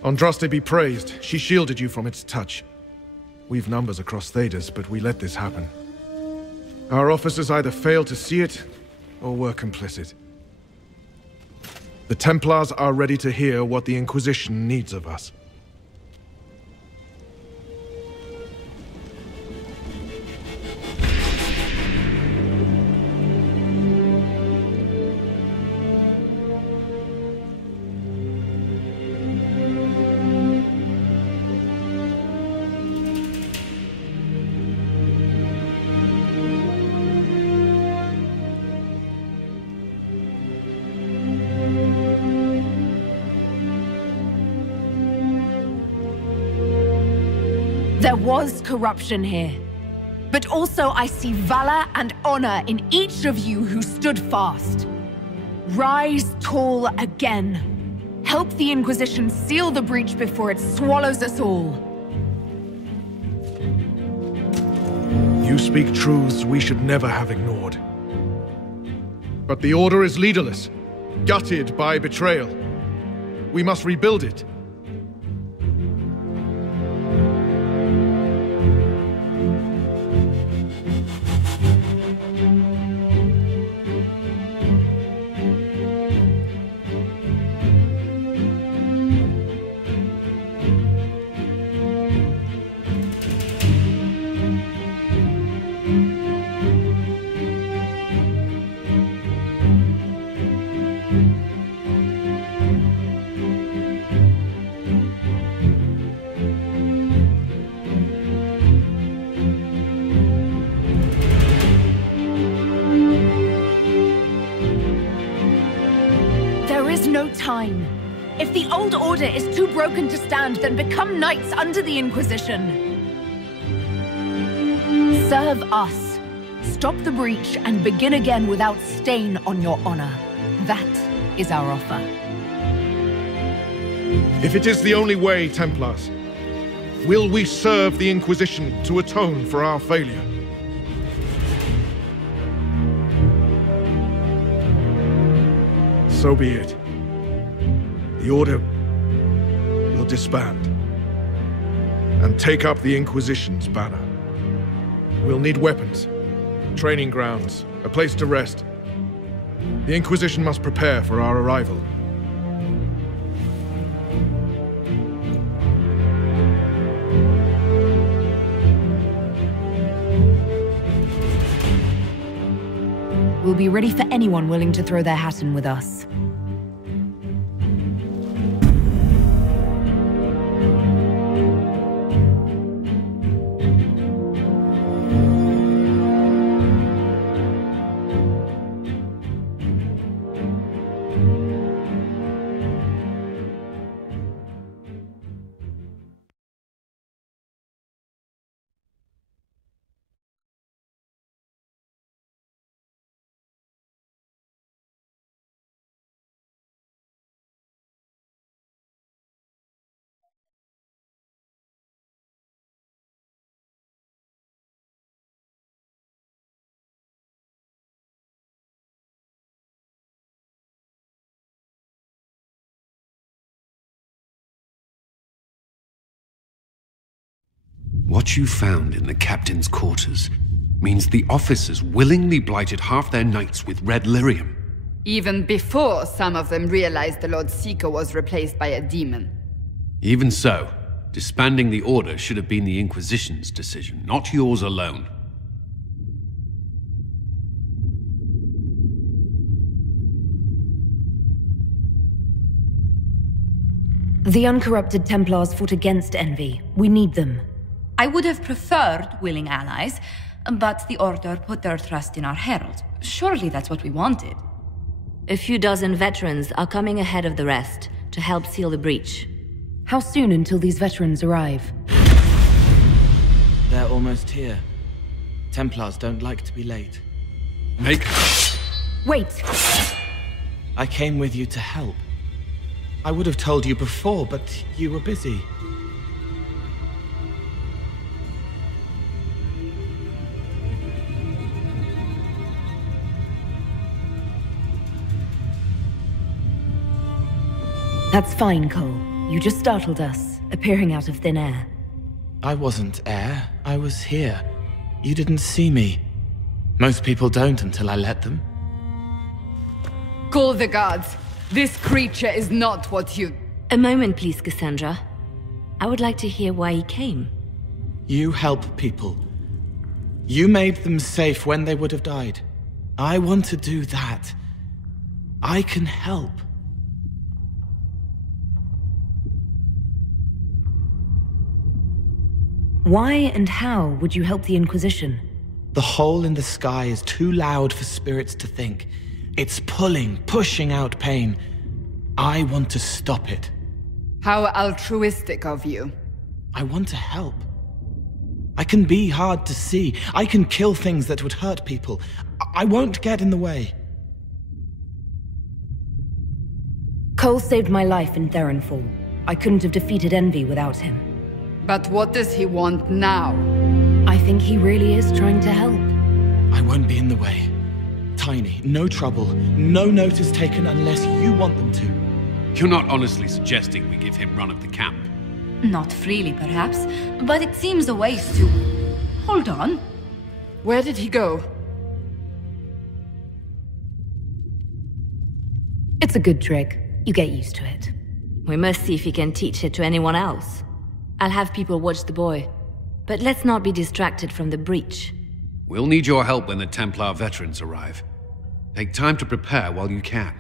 Andraste be praised, she shielded you from its touch. We've numbers across Thedas, but we let this happen. Our officers either failed to see it, or were complicit. The Templars are ready to hear what the Inquisition needs of us. There was corruption here. But also I see valor and honor in each of you who stood fast. Rise tall again. Help the Inquisition seal the breach before it swallows us all. You speak truths we should never have ignored. But the Order is leaderless, gutted by betrayal. We must rebuild it. Time. If the old order is too broken to stand, then become knights under the Inquisition. Serve us. Stop the breach and begin again without stain on your honor. That is our offer. If it is the only way, Templars, will we serve the Inquisition to atone for our failure? So be it. The Order will disband and take up the Inquisition's banner. We'll need weapons, training grounds, a place to rest. The Inquisition must prepare for our arrival. We'll be ready for anyone willing to throw their hat in with us. What you found in the captain's quarters means the officers willingly blighted half their knights with red lyrium. Even before some of them realized the Lord Seeker was replaced by a demon. Even so, disbanding the Order should have been the Inquisition's decision, not yours alone. The uncorrupted Templars fought against envy. We need them. I would have preferred willing allies, but the Order put their trust in our herald. Surely that's what we wanted. A few dozen veterans are coming ahead of the rest to help seal the breach. How soon until these veterans arrive? They're almost here. Templars don't like to be late. Wait! I came with you to help. I would have told you before, but you were busy. That's fine, Cole. You just startled us, appearing out of thin air. I wasn't air. I was here. You didn't see me. Most people don't until I let them. Call the guards. This creature is not what you... A moment, please, Cassandra. I would like to hear why he came. You help people. You made them safe when they would have died. I want to do that. I can help. Why and how would you help the Inquisition? The hole in the sky is too loud for spirits to think. It's pulling, pushing out pain. I want to stop it. How altruistic of you. I want to help. I can be hard to see. I can kill things that would hurt people. I won't get in the way. Cole saved my life in Theronfall. I couldn't have defeated Envy without him. But what does he want now? I think he really is trying to help. I won't be in the way. Tiny, no trouble. No notice taken unless you want them to. You're not honestly suggesting we give him run of the camp? Not freely, perhaps, but it seems a waste to... Hold on. Where did he go? It's a good trick. You get used to it. We must see if he can teach it to anyone else. I'll have people watch the boy. But let's not be distracted from the breach. We'll need your help when the Templar veterans arrive. Take time to prepare while you can.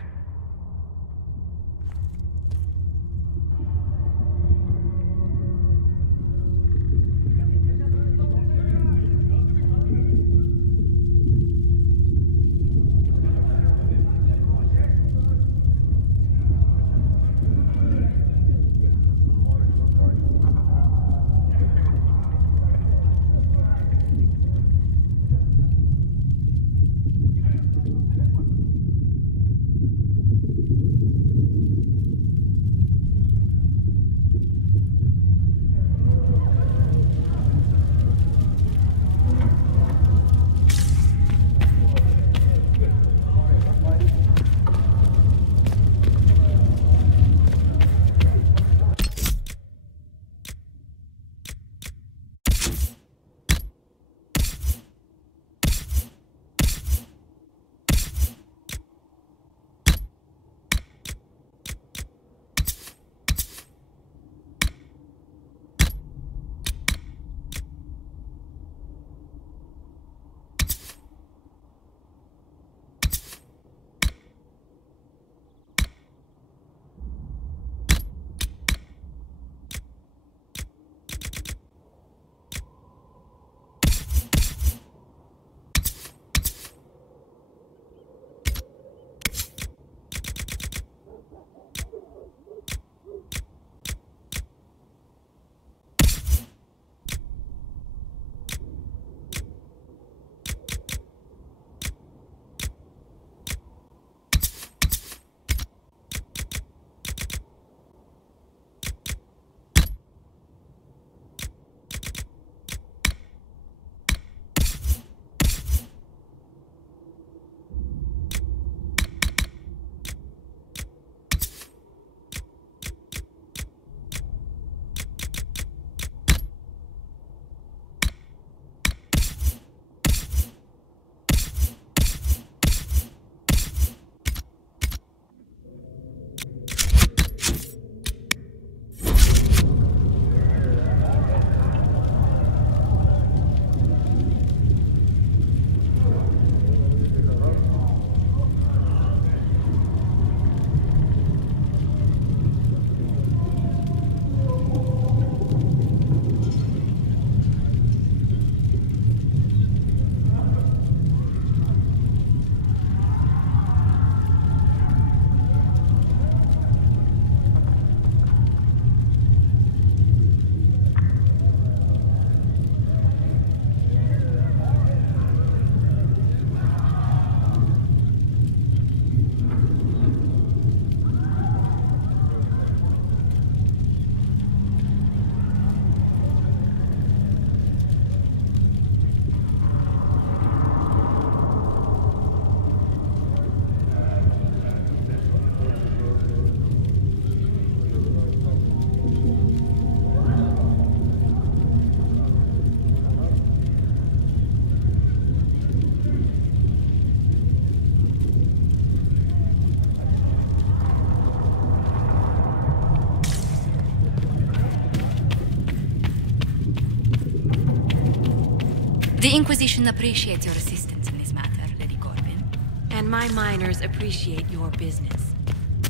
The Inquisition appreciates your assistance in this matter, Lady Corbin. And my miners appreciate your business.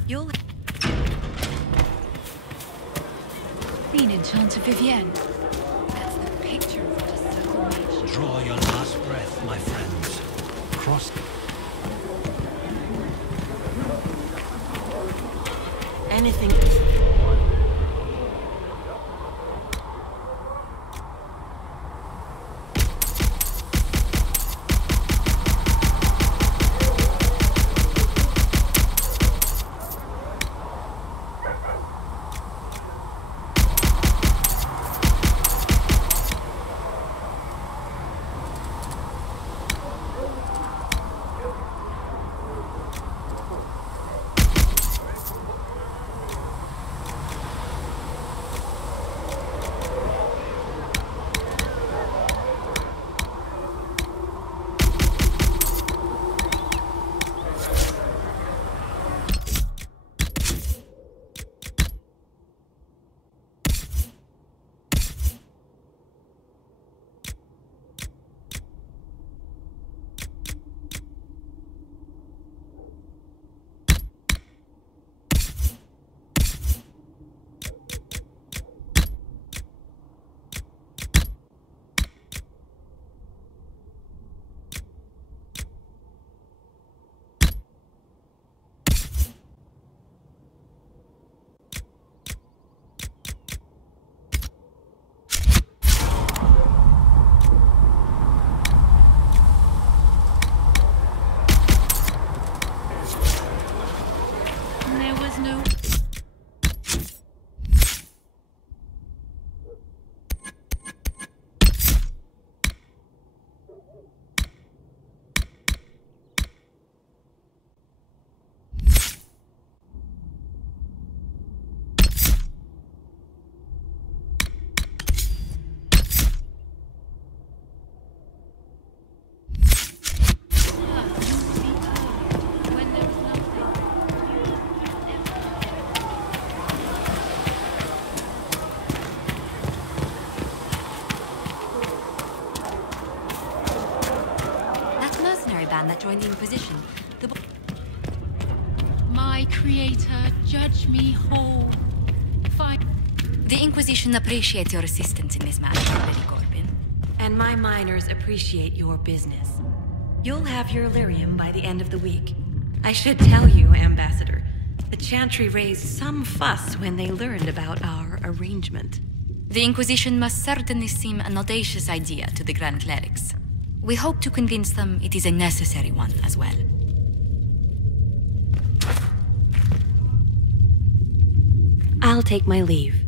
You'll... Phoenix Chante Vivienne. That's the picture of what a circle mage. Draw your last breath, my friends. Cross... Anything... man that joined the Inquisition. My creator, judge me whole. The Inquisition appreciates your assistance in this matter, Lady Corbin. And my miners appreciate your business. You'll have your lyrium by the end of the week. I should tell you, Ambassador, the Chantry raised some fuss when they learned about our arrangement. The Inquisition must certainly seem an audacious idea to the Grand Clerics. We hope to convince them it is a necessary one as well. I'll take my leave.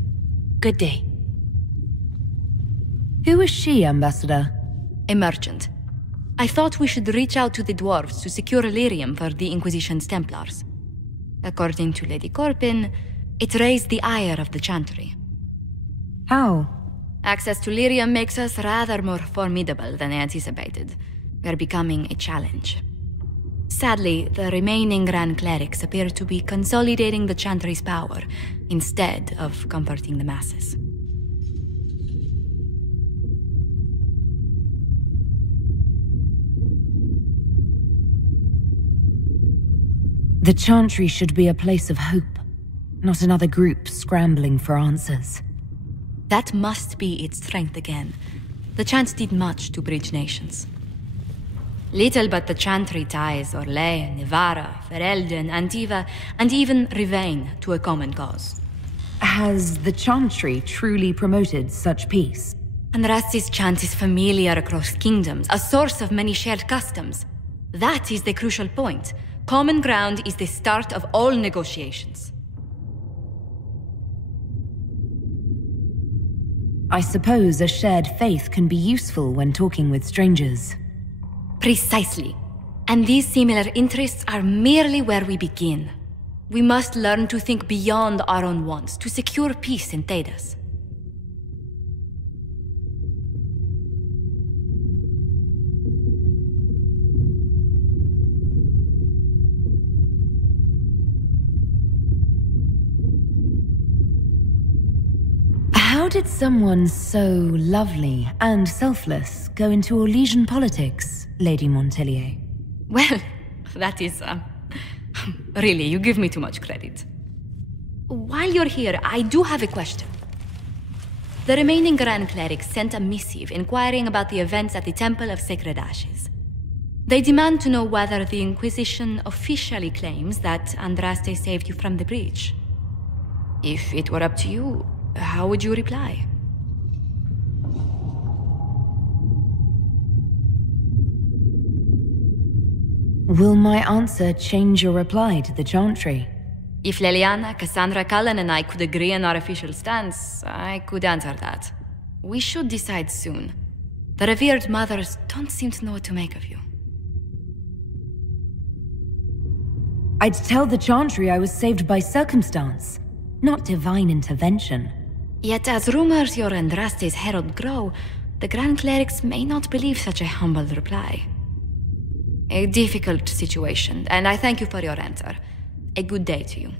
Good day. Who is she, Ambassador? A merchant. I thought we should reach out to the dwarves to secure lyrium for the Inquisition's Templars. According to Lady Corbin, it raised the ire of the Chantry. How? Access to lyrium makes us rather more formidable than anticipated. We're becoming a challenge. Sadly, the remaining Grand Clerics appear to be consolidating the Chantry's power, instead of comforting the masses. The Chantry should be a place of hope, not another group scrambling for answers. That must be its strength again. The Chants did much to bridge nations. Little but the Chantry ties Orlais, Nevarra, Ferelden, Antiva, and even Rivain to a common cause. Has the Chantry truly promoted such peace? Andraste's chant is familiar across kingdoms, a source of many shared customs. That is the crucial point. Common ground is the start of all negotiations. I suppose a shared faith can be useful when talking with strangers. Precisely. And these similar interests are merely where we begin. We must learn to think beyond our own wants to secure peace in Thedas. How did someone so lovely and selfless go into Orlesian politics, Lady Montelier? Well, that is, really, you give me too much credit. While you're here, I do have a question. The remaining Grand Clerics sent a missive inquiring about the events at the Temple of Sacred Ashes. They demand to know whether the Inquisition officially claims that Andraste saved you from the breach. If it were up to you, how would you reply? Will my answer change your reply to the Chantry? If Leliana, Cassandra, Cullen, and I could agree on our official stance, I could answer that. We should decide soon. The revered mothers don't seem to know what to make of you. I'd tell the Chantry I was saved by circumstance, not divine intervention. Yet as rumors your Andraste's herald grow, the Grand Clerics may not believe such a humble reply. A difficult situation, and I thank you for your answer. A good day to you.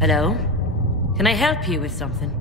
Hello? Can I help you with something?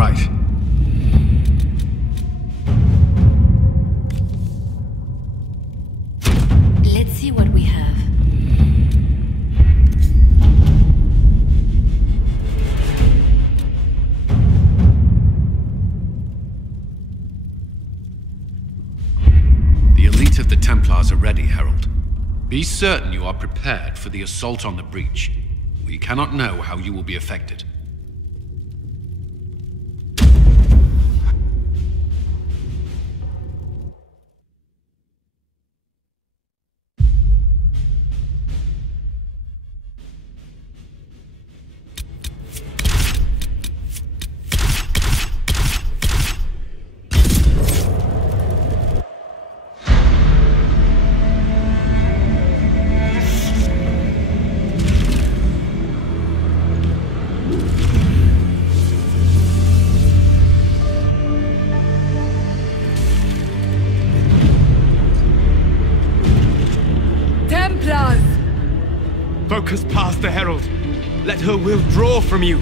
right. Let's see what we have. The elite of the Templars are ready, Herald. Be certain you are prepared for the assault on the breach. We cannot know how you will be affected. Focus past the Herald. Let her will draw from you.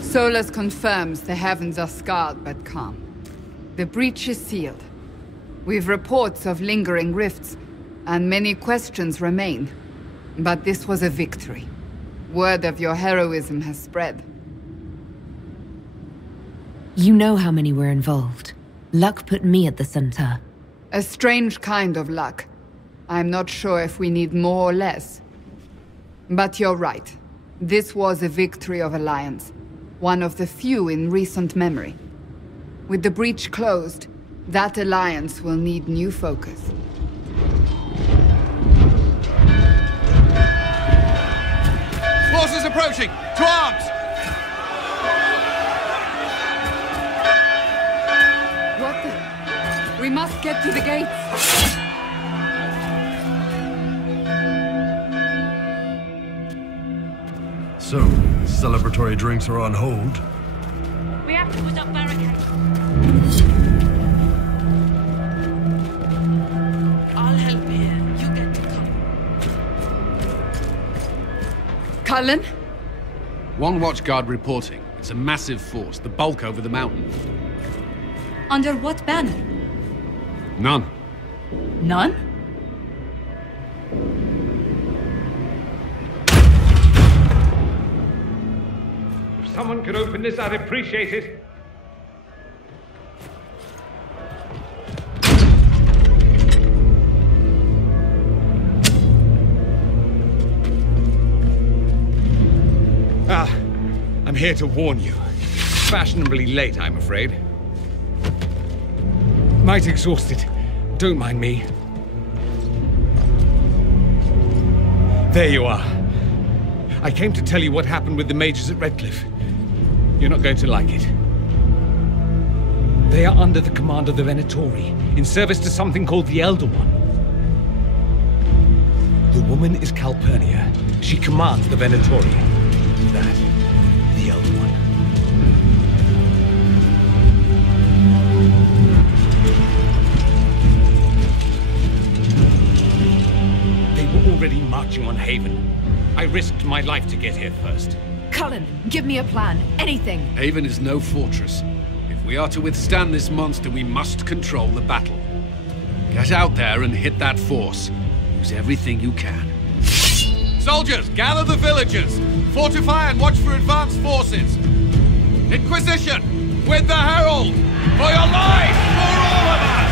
Solus confirms the heavens are scarred but calm. The breach is sealed. We've reports of lingering rifts, and many questions remain. But this was a victory. Word of your heroism has spread. You know how many were involved. Luck put me at the center. A strange kind of luck. I'm not sure if we need more or less. But you're right. This was a victory of Alliance. One of the few in recent memory. With the breach closed, that alliance will need new focus. Forces approaching! To arms! What the... We must get to the gates! So, celebratory drinks are on hold. We have to put up barricades. I'll help here. You get to cover. Cullen? One watchguard reporting. It's a massive force, the bulk over the mountain. Under what banner? None. None? If someone could open this, I'd appreciate it. I'm here to warn you. Fashionably late, I'm afraid. Might exhausted. Don't mind me. There you are. I came to tell you what happened with the mages at Redcliffe. You're not going to like it. They are under the command of the Venatori, in service to something called the Elder One. The woman is Calpurnia. She commands the Venatori. That, the Elder One. They were already marching on Haven. I risked my life to get here first. Cullen, give me a plan. Anything. Haven is no fortress. If we are to withstand this monster, we must control the battle. Get out there and hit that force. Use everything you can. Soldiers, gather the villagers! Fortify and watch for advanced forces! Inquisition! With the Herald! For your life! For all of us!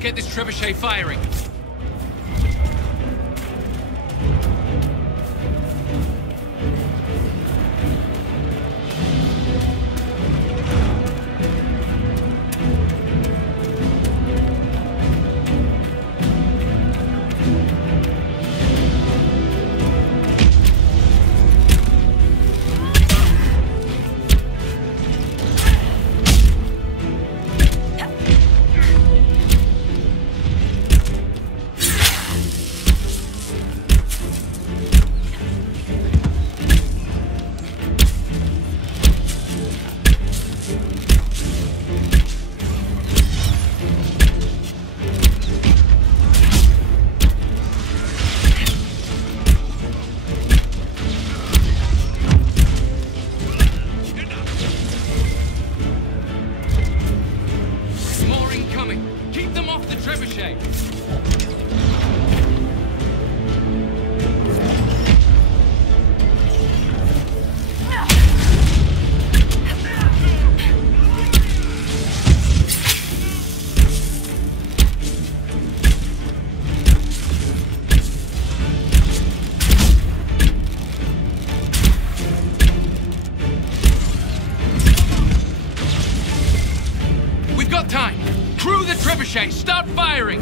Get this trebuchet firing. Start firing!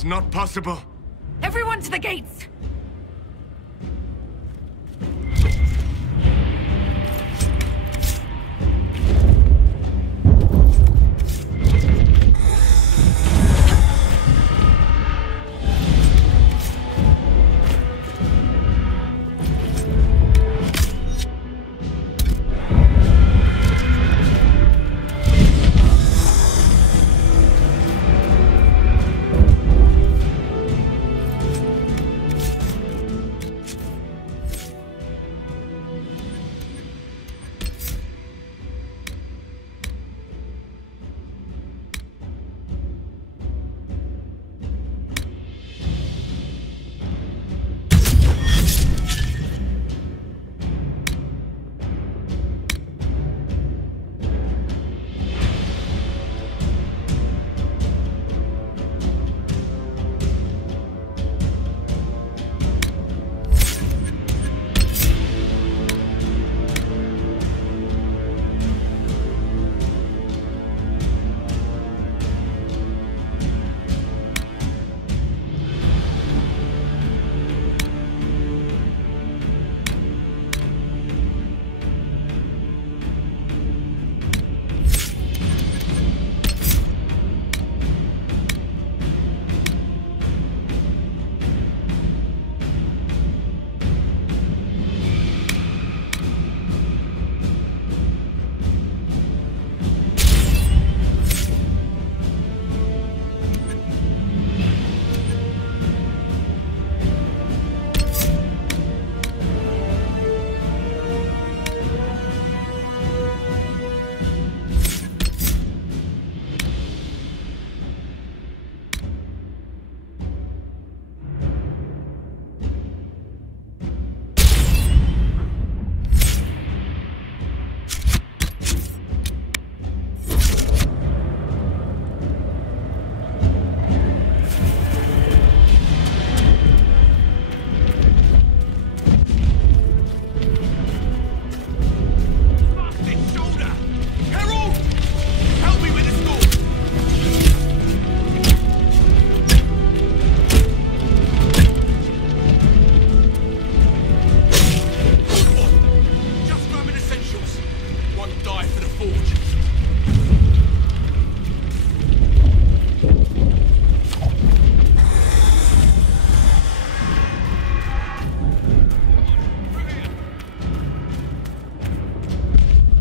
is not possible. Everyone to the gates!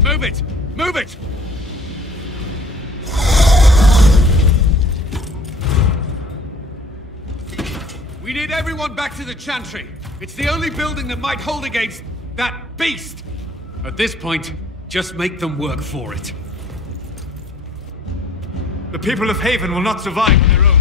Move it! Move it! We need everyone back to the Chantry. It's the only building that might hold against that beast. At this point, just make them work for it. The people of Haven will not survive on their own.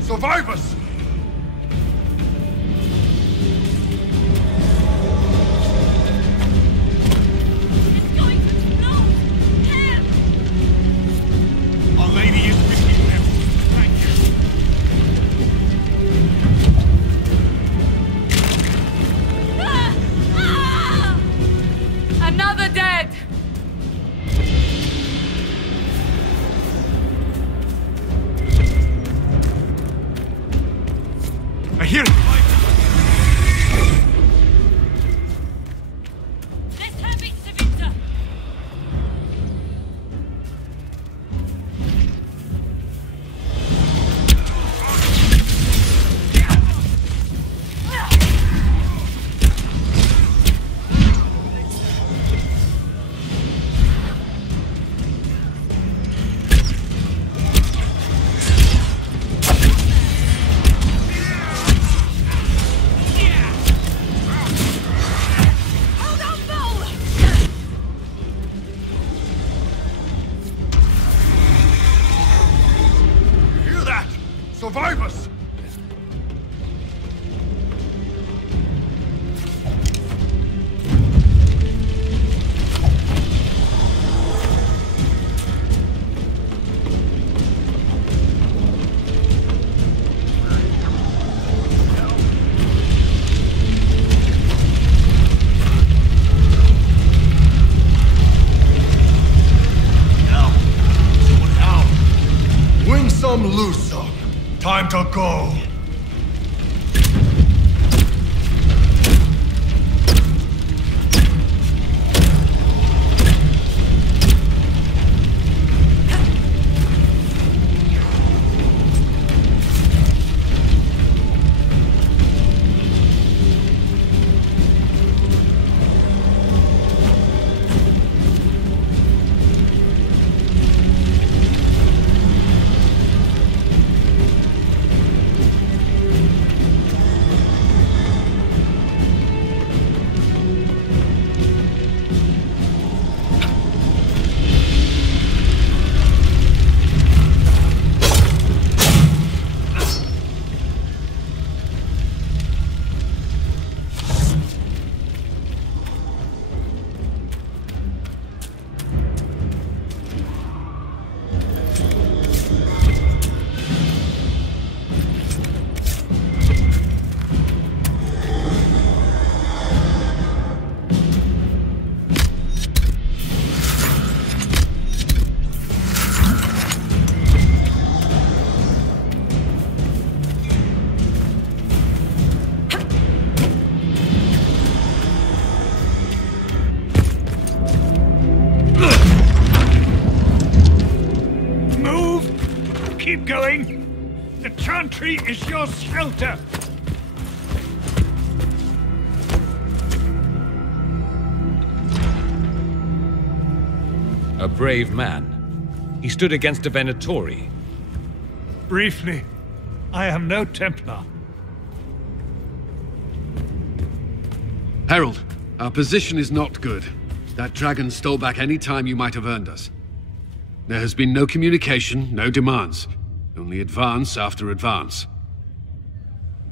Survivors! Our Lady is with you now. Thank you. Another dead! Here! Survivors! Win some, lose some. Time to go! Keep going! The chantry is your shelter! A brave man. He stood against a Venatori. Briefly, I am no Templar. Herald, our position is not good. That dragon stole back any time you might have earned us. There has been no communication, no demands. Only advance after advance.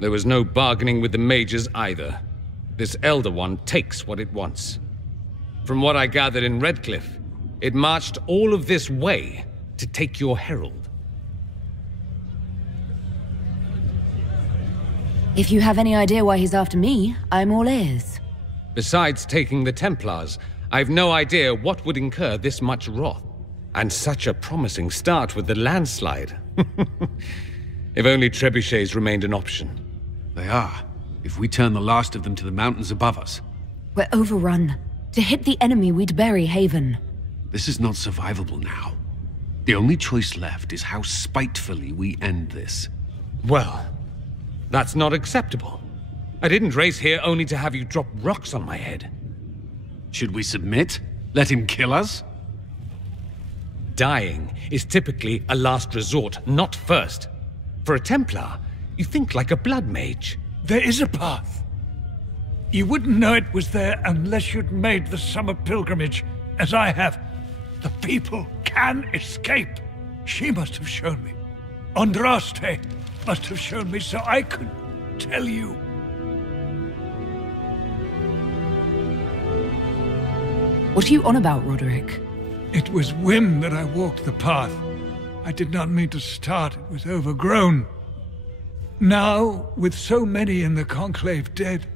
There was no bargaining with the mages either. This Elder One takes what it wants. From what I gathered in Redcliffe, it marched all of this way to take your herald. If you have any idea why he's after me, I'm all ears. Besides taking the Templars, I've no idea what would incur this much wrath. And such a promising start with the landslide. If only trebuchets remained an option. They are. If we turn the last of them to the mountains above us. We're overrun. To hit the enemy, we'd bury Haven. This is not survivable now. The only choice left is how spitefully we end this. Well, that's not acceptable. I didn't race here only to have you drop rocks on my head. Should we submit? Let him kill us? Dying is typically a last resort, not first. For a Templar, you think like a blood mage. There is a path. You wouldn't know it was there unless you'd made the summer pilgrimage, as I have. The people can escape. She must have shown me. Andraste must have shown me so I could tell you. What are you on about, Roderick? It was whim that I walked the path. I did not mean to start. It was overgrown. Now, with so many in the Conclave dead,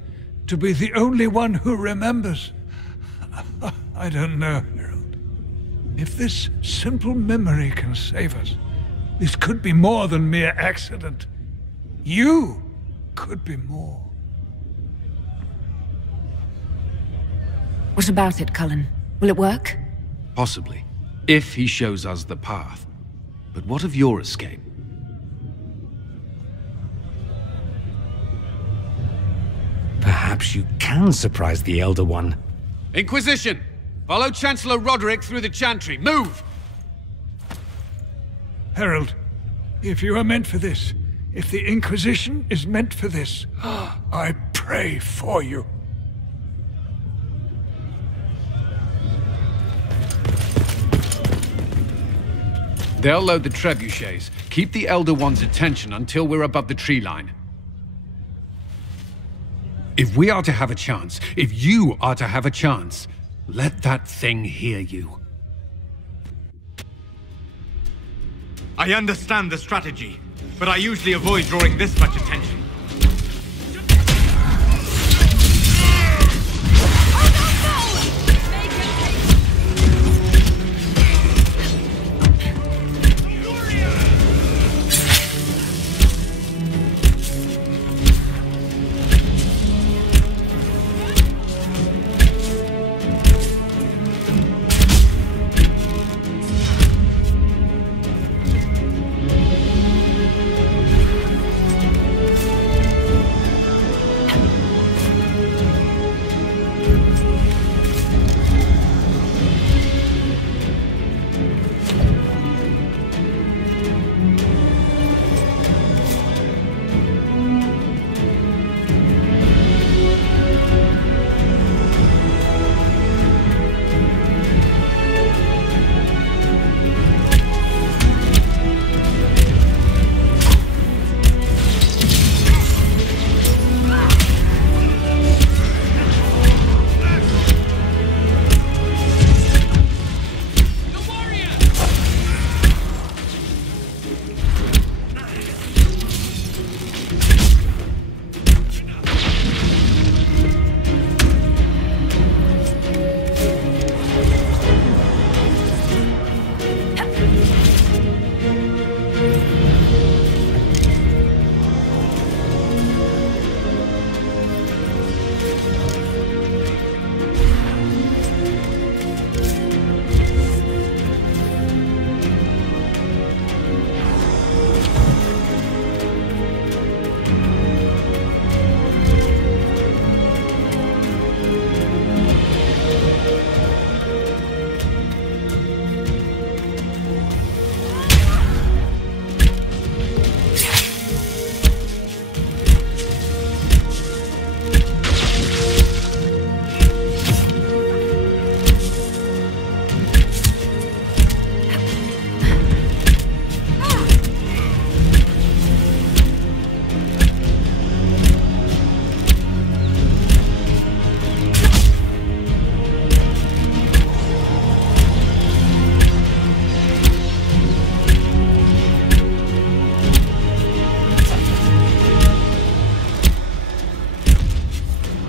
to be the only one who remembers. I don't know, Harold. If this simple memory can save us, this could be more than mere accident. You could be more. What about it, Cullen? Will it work? Possibly, if he shows us the path. But what of your escape? Perhaps you can surprise the Elder One. Inquisition! Follow Chancellor Roderick through the Chantry. Move! Herald, if you are meant for this, if the Inquisition is meant for this, I pray for you. They'll load the trebuchets. Keep the Elder One's attention until we're above the tree line. If we are to have a chance, if you are to have a chance, let that thing hear you. I understand the strategy, but I usually avoid drawing this much attention.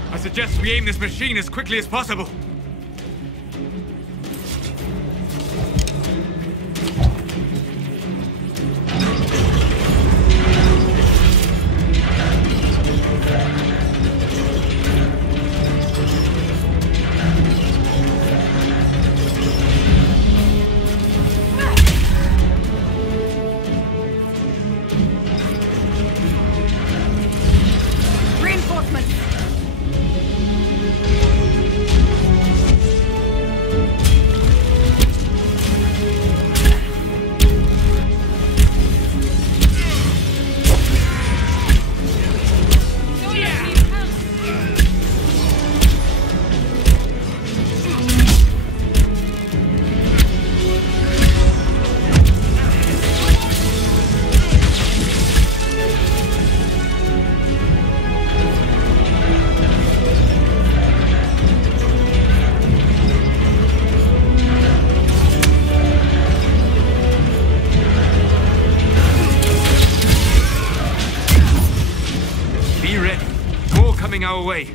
I suggest we aim this machine as quickly as possible. Our way.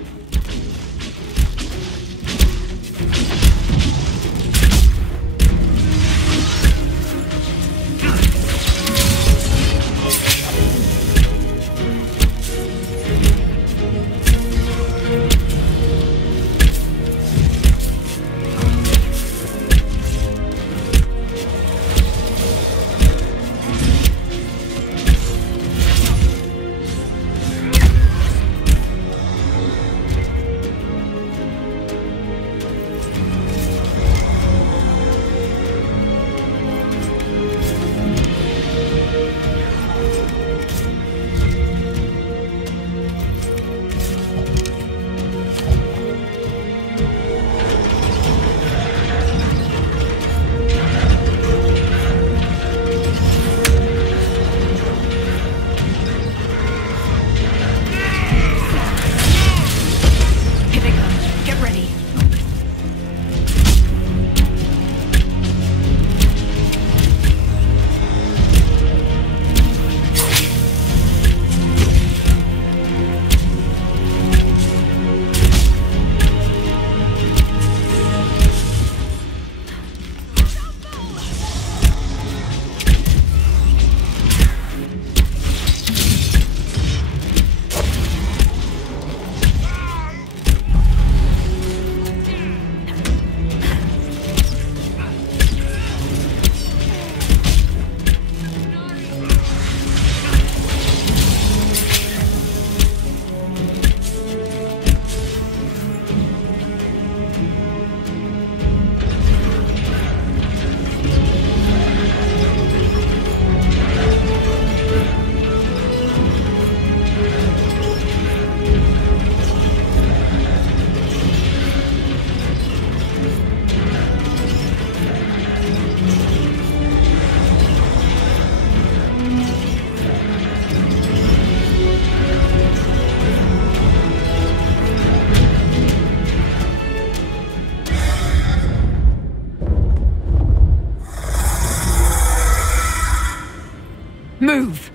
Move!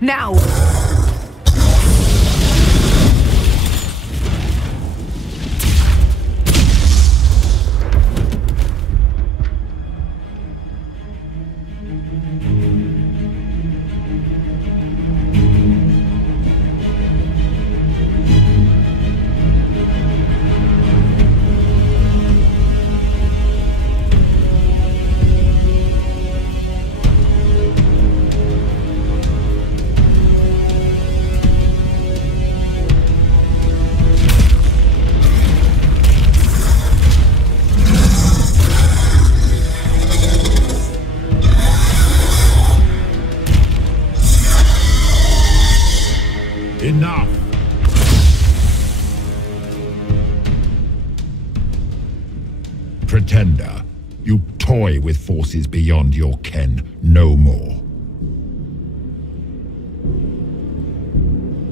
Now! Enough! Pretender, you toy with forces beyond your ken no more.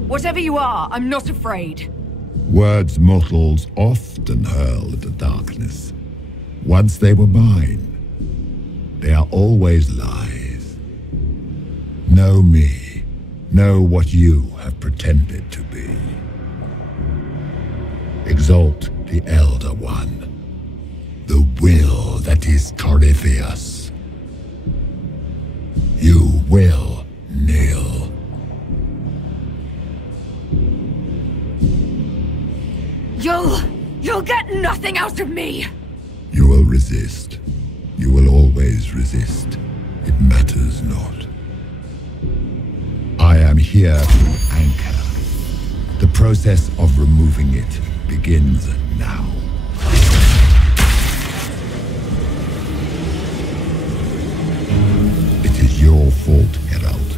Whatever you are, I'm not afraid. Words mortals often hurl at the darkness. Once they were mine, they are always lies. Know me. Know what you have pretended to be. Exalt the Elder One. The will that is Corypheus. You will kneel. You'll get nothing out of me! You will resist. You will always resist. It matters not. I am here to anchor. The process of removing it begins now. It is your fault, Herald.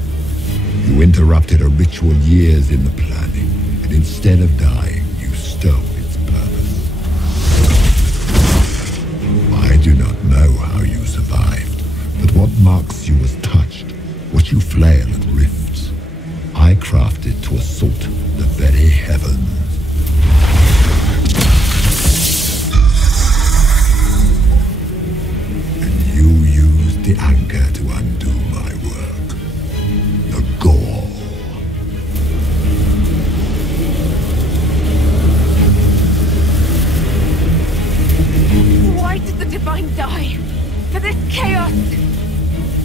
You interrupted a ritual years in the planning, and instead of dying, you stole its purpose. I do not know how you survived, but what marks you as touched, what you flail at rifts, I crafted to assault the very heavens. And you used the anchor to undo my work. The gore. Why did the Divine die? For this chaos!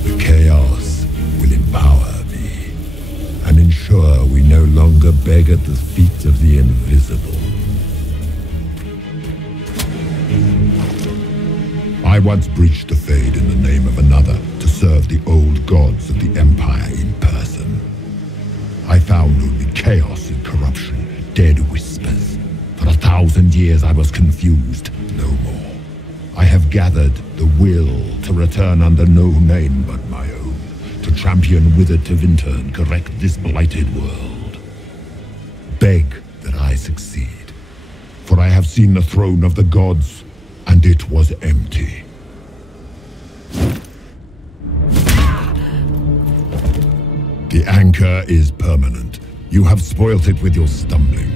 The chaos will empower me and ensure we no longer beg at the feet of the invisible. I once breached the Fade in the name of another to serve the old gods of the Empire in person. I found only chaos and corruption, dead whispers. For 1,000 years I was confused, no more. I have gathered the will to return under no name but my own, to champion Withered to Vinter and correct this blighted world. Beg that I succeed, for I have seen the throne of the gods, and it was empty. The anchor is permanent. You have spoilt it with your stumbling.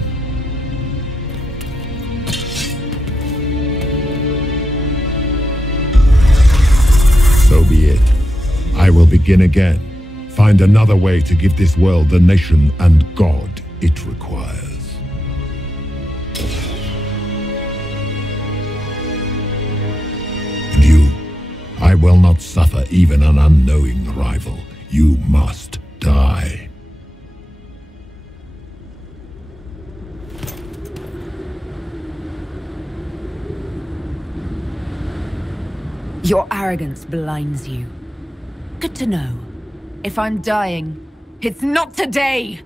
So be it. I will begin again. Find another way to give this world the nation and God it requires. And you, I will not suffer even an unknowing rival. You must die. Your arrogance blinds you. Good to know. If I'm dying, it's not today!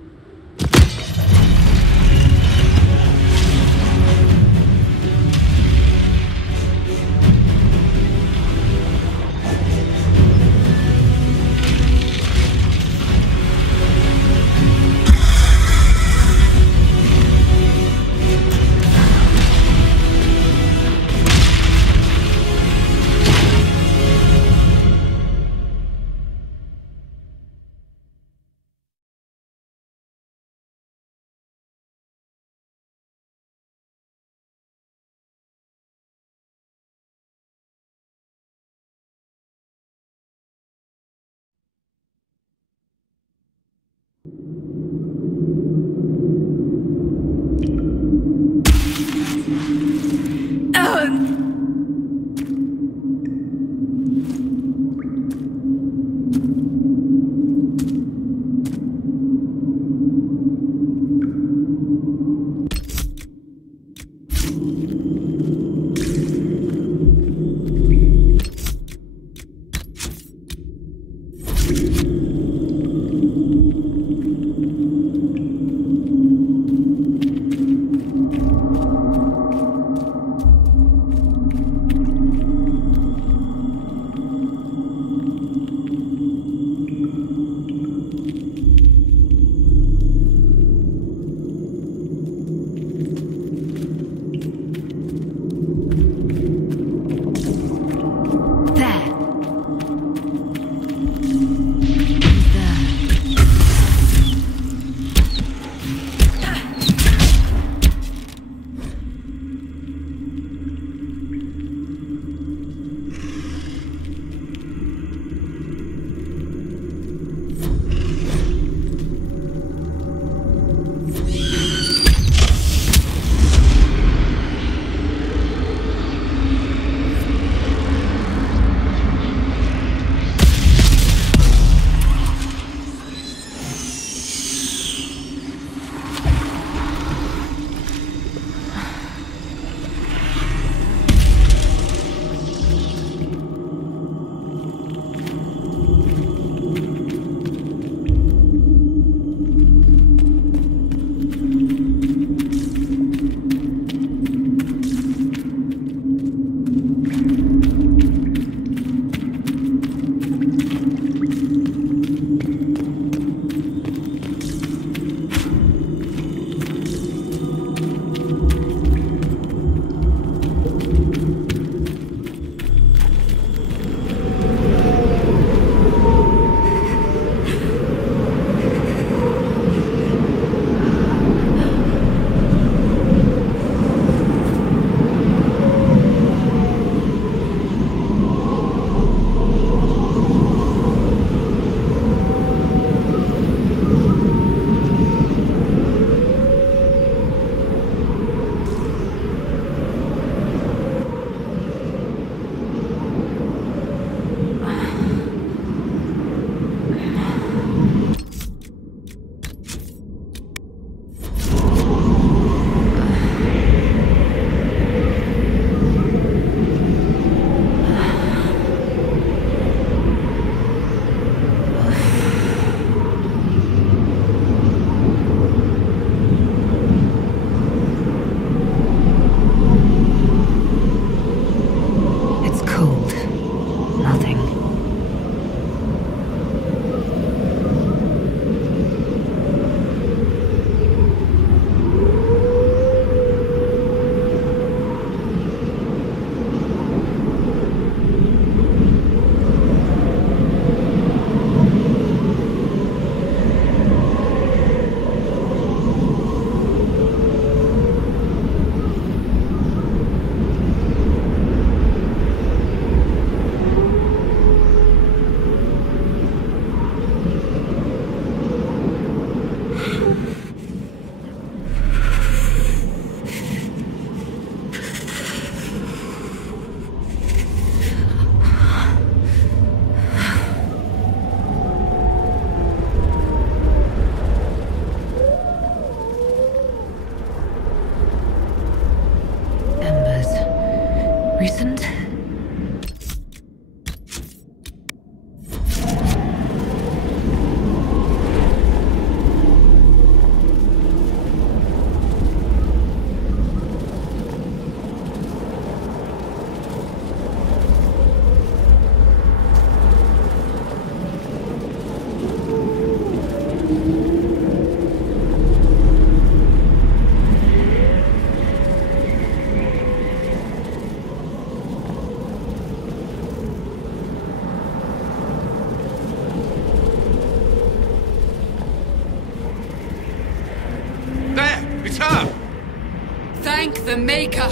Thank the Maker!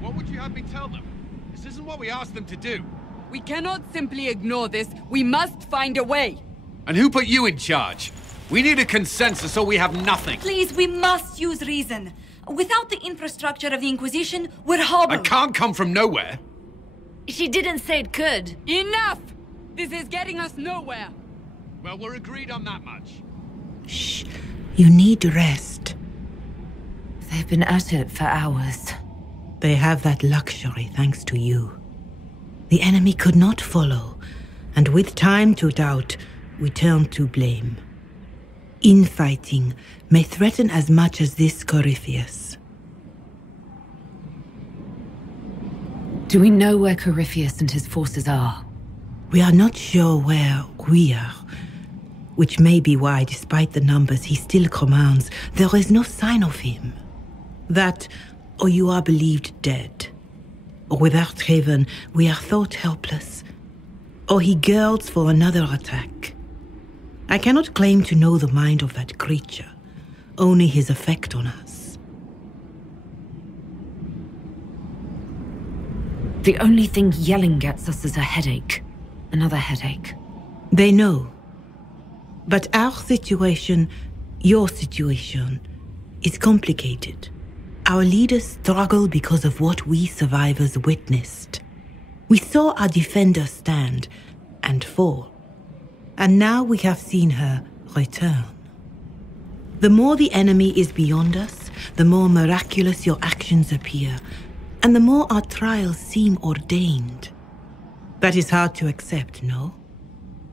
What would you have me tell them? This isn't what we asked them to do. We cannot simply ignore this. We must find a way. And who put you in charge? We need a consensus or we have nothing. Please, we must use reason. Without the infrastructure of the Inquisition, we're hobbled. I can't come from nowhere. She didn't say it could. Enough! This is getting us nowhere. Well, we're agreed on that much. Shh. You need rest. They've been at it for hours. They have that luxury thanks to you. The enemy could not follow, and with time to doubt, we turn to blame. Infighting may threaten as much as this Corypheus. Do we know where Corypheus and his forces are? We are not sure where we are, which may be why, despite the numbers he still commands, there is no sign of him. That, or you are believed dead. Or without Haven, we are thought helpless. Or he girds for another attack. I cannot claim to know the mind of that creature, only his effect on us. The only thing yelling gets us is a headache. Another headache. They know. But our situation, your situation, is complicated. Our leaders struggle because of what we survivors witnessed. We saw our defender stand and fall. And now we have seen her return. The more the enemy is beyond us, the more miraculous your actions appear, and the more our trials seem ordained. That is hard to accept, no?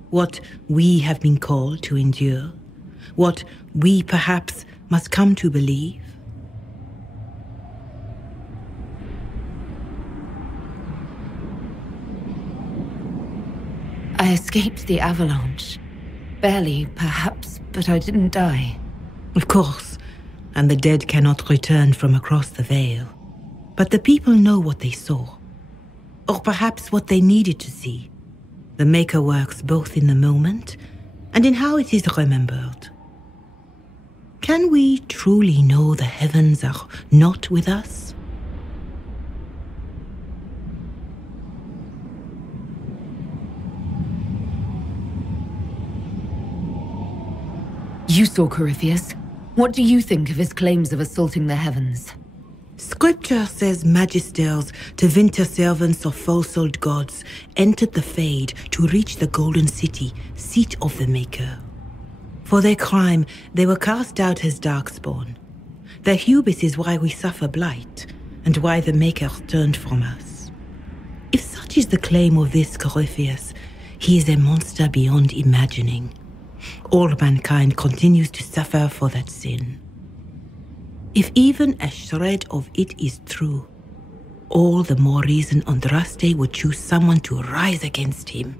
What we have been called to endure, what we perhaps must come to believe. I escaped the avalanche. Barely, perhaps, but I didn't die. Of course, and the dead cannot return from across the veil. But the people know what they saw. Or perhaps what they needed to see. The Maker works both in the moment and in how it is remembered. Can we truly know the heavens are not with us? You saw Corypheus. What do you think of his claims of assaulting the heavens? Scripture says magisters to winter servants of false-souled gods entered the Fade to reach the Golden City, seat of the Maker. For their crime, they were cast out as darkspawn. Their hubris is why we suffer blight, and why the Maker turned from us. If such is the claim of this Corypheus, he is a monster beyond imagining. All mankind continues to suffer for that sin. If even a shred of it is true, all the more reason Andraste would choose someone to rise against him.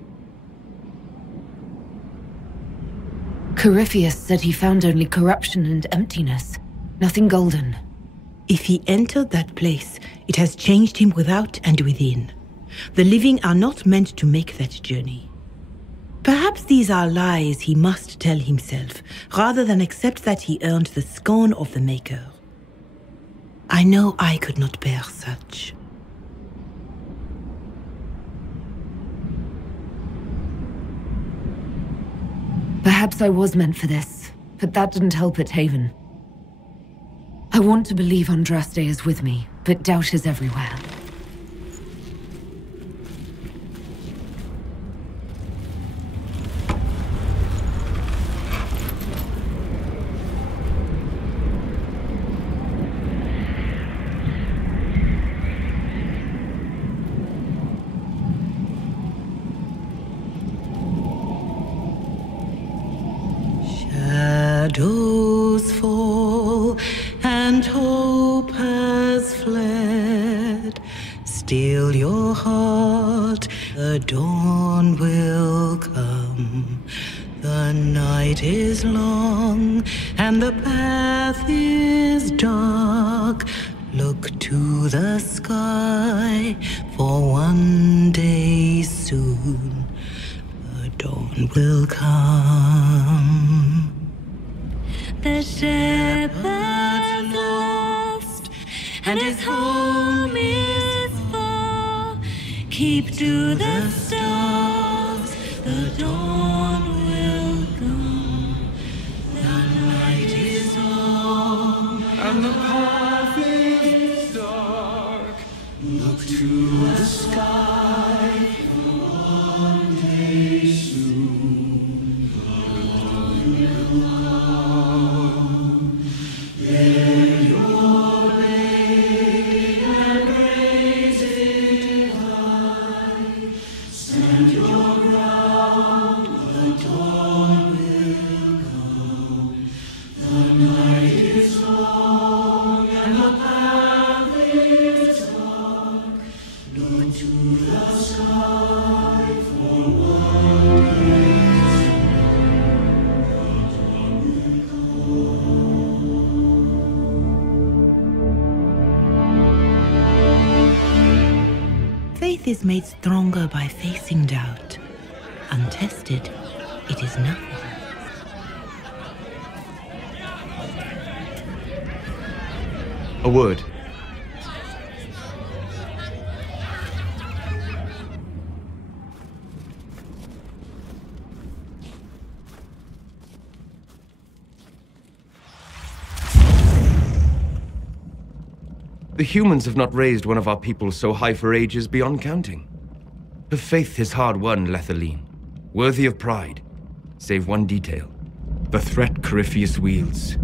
Corypheus said he found only corruption and emptiness, nothing golden. If he entered that place, it has changed him without and within. The living are not meant to make that journey. Perhaps these are lies he must tell himself, rather than accept that he earned the scorn of the Maker. I know I could not bear such. Perhaps I was meant for this, but that didn't help at Haven. I want to believe Andraste is with me, but doubt is everywhere. Shadows fall and hope has fled. Still your heart, the dawn will come. The night is long and the path is dark. Look to the sky, for one day soon the dawn will come. The shepherd's lost, and his home is far. Keep to the stars, the dawn will come. The night is long, and the path is dark. Look to the sky, Faith is made stronger by facing doubt. Untested, it is nothing. A word. The humans have not raised one of our people so high for ages beyond counting. Her faith is hard won, Lethaline, worthy of pride, save one detail. The threat Corypheus wields.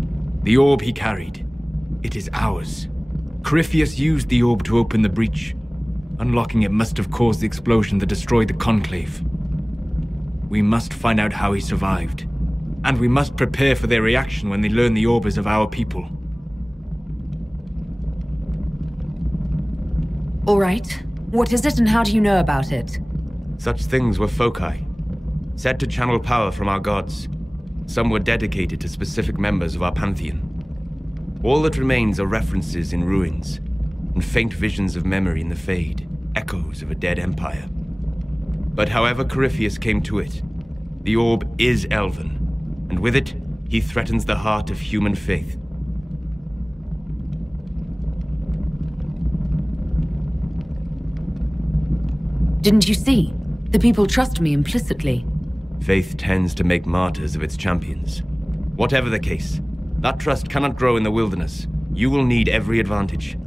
The orb he carried. It is ours. Corypheus used the orb to open the breach. Unlocking it must have caused the explosion that destroyed the Conclave. We must find out how he survived. And we must prepare for their reaction when they learn the orb is of our people. All right. What is it and how do you know about it? Such things were foci, said to channel power from our gods. Some were dedicated to specific members of our pantheon. All that remains are references in ruins, and faint visions of memory in the Fade, echoes of a dead empire. But however Corypheus came to it, the orb is elven, and with it, he threatens the heart of human faith. Didn't you see? The people trust me implicitly. Faith tends to make martyrs of its champions. Whatever the case, that trust cannot grow in the wilderness. You will need every advantage.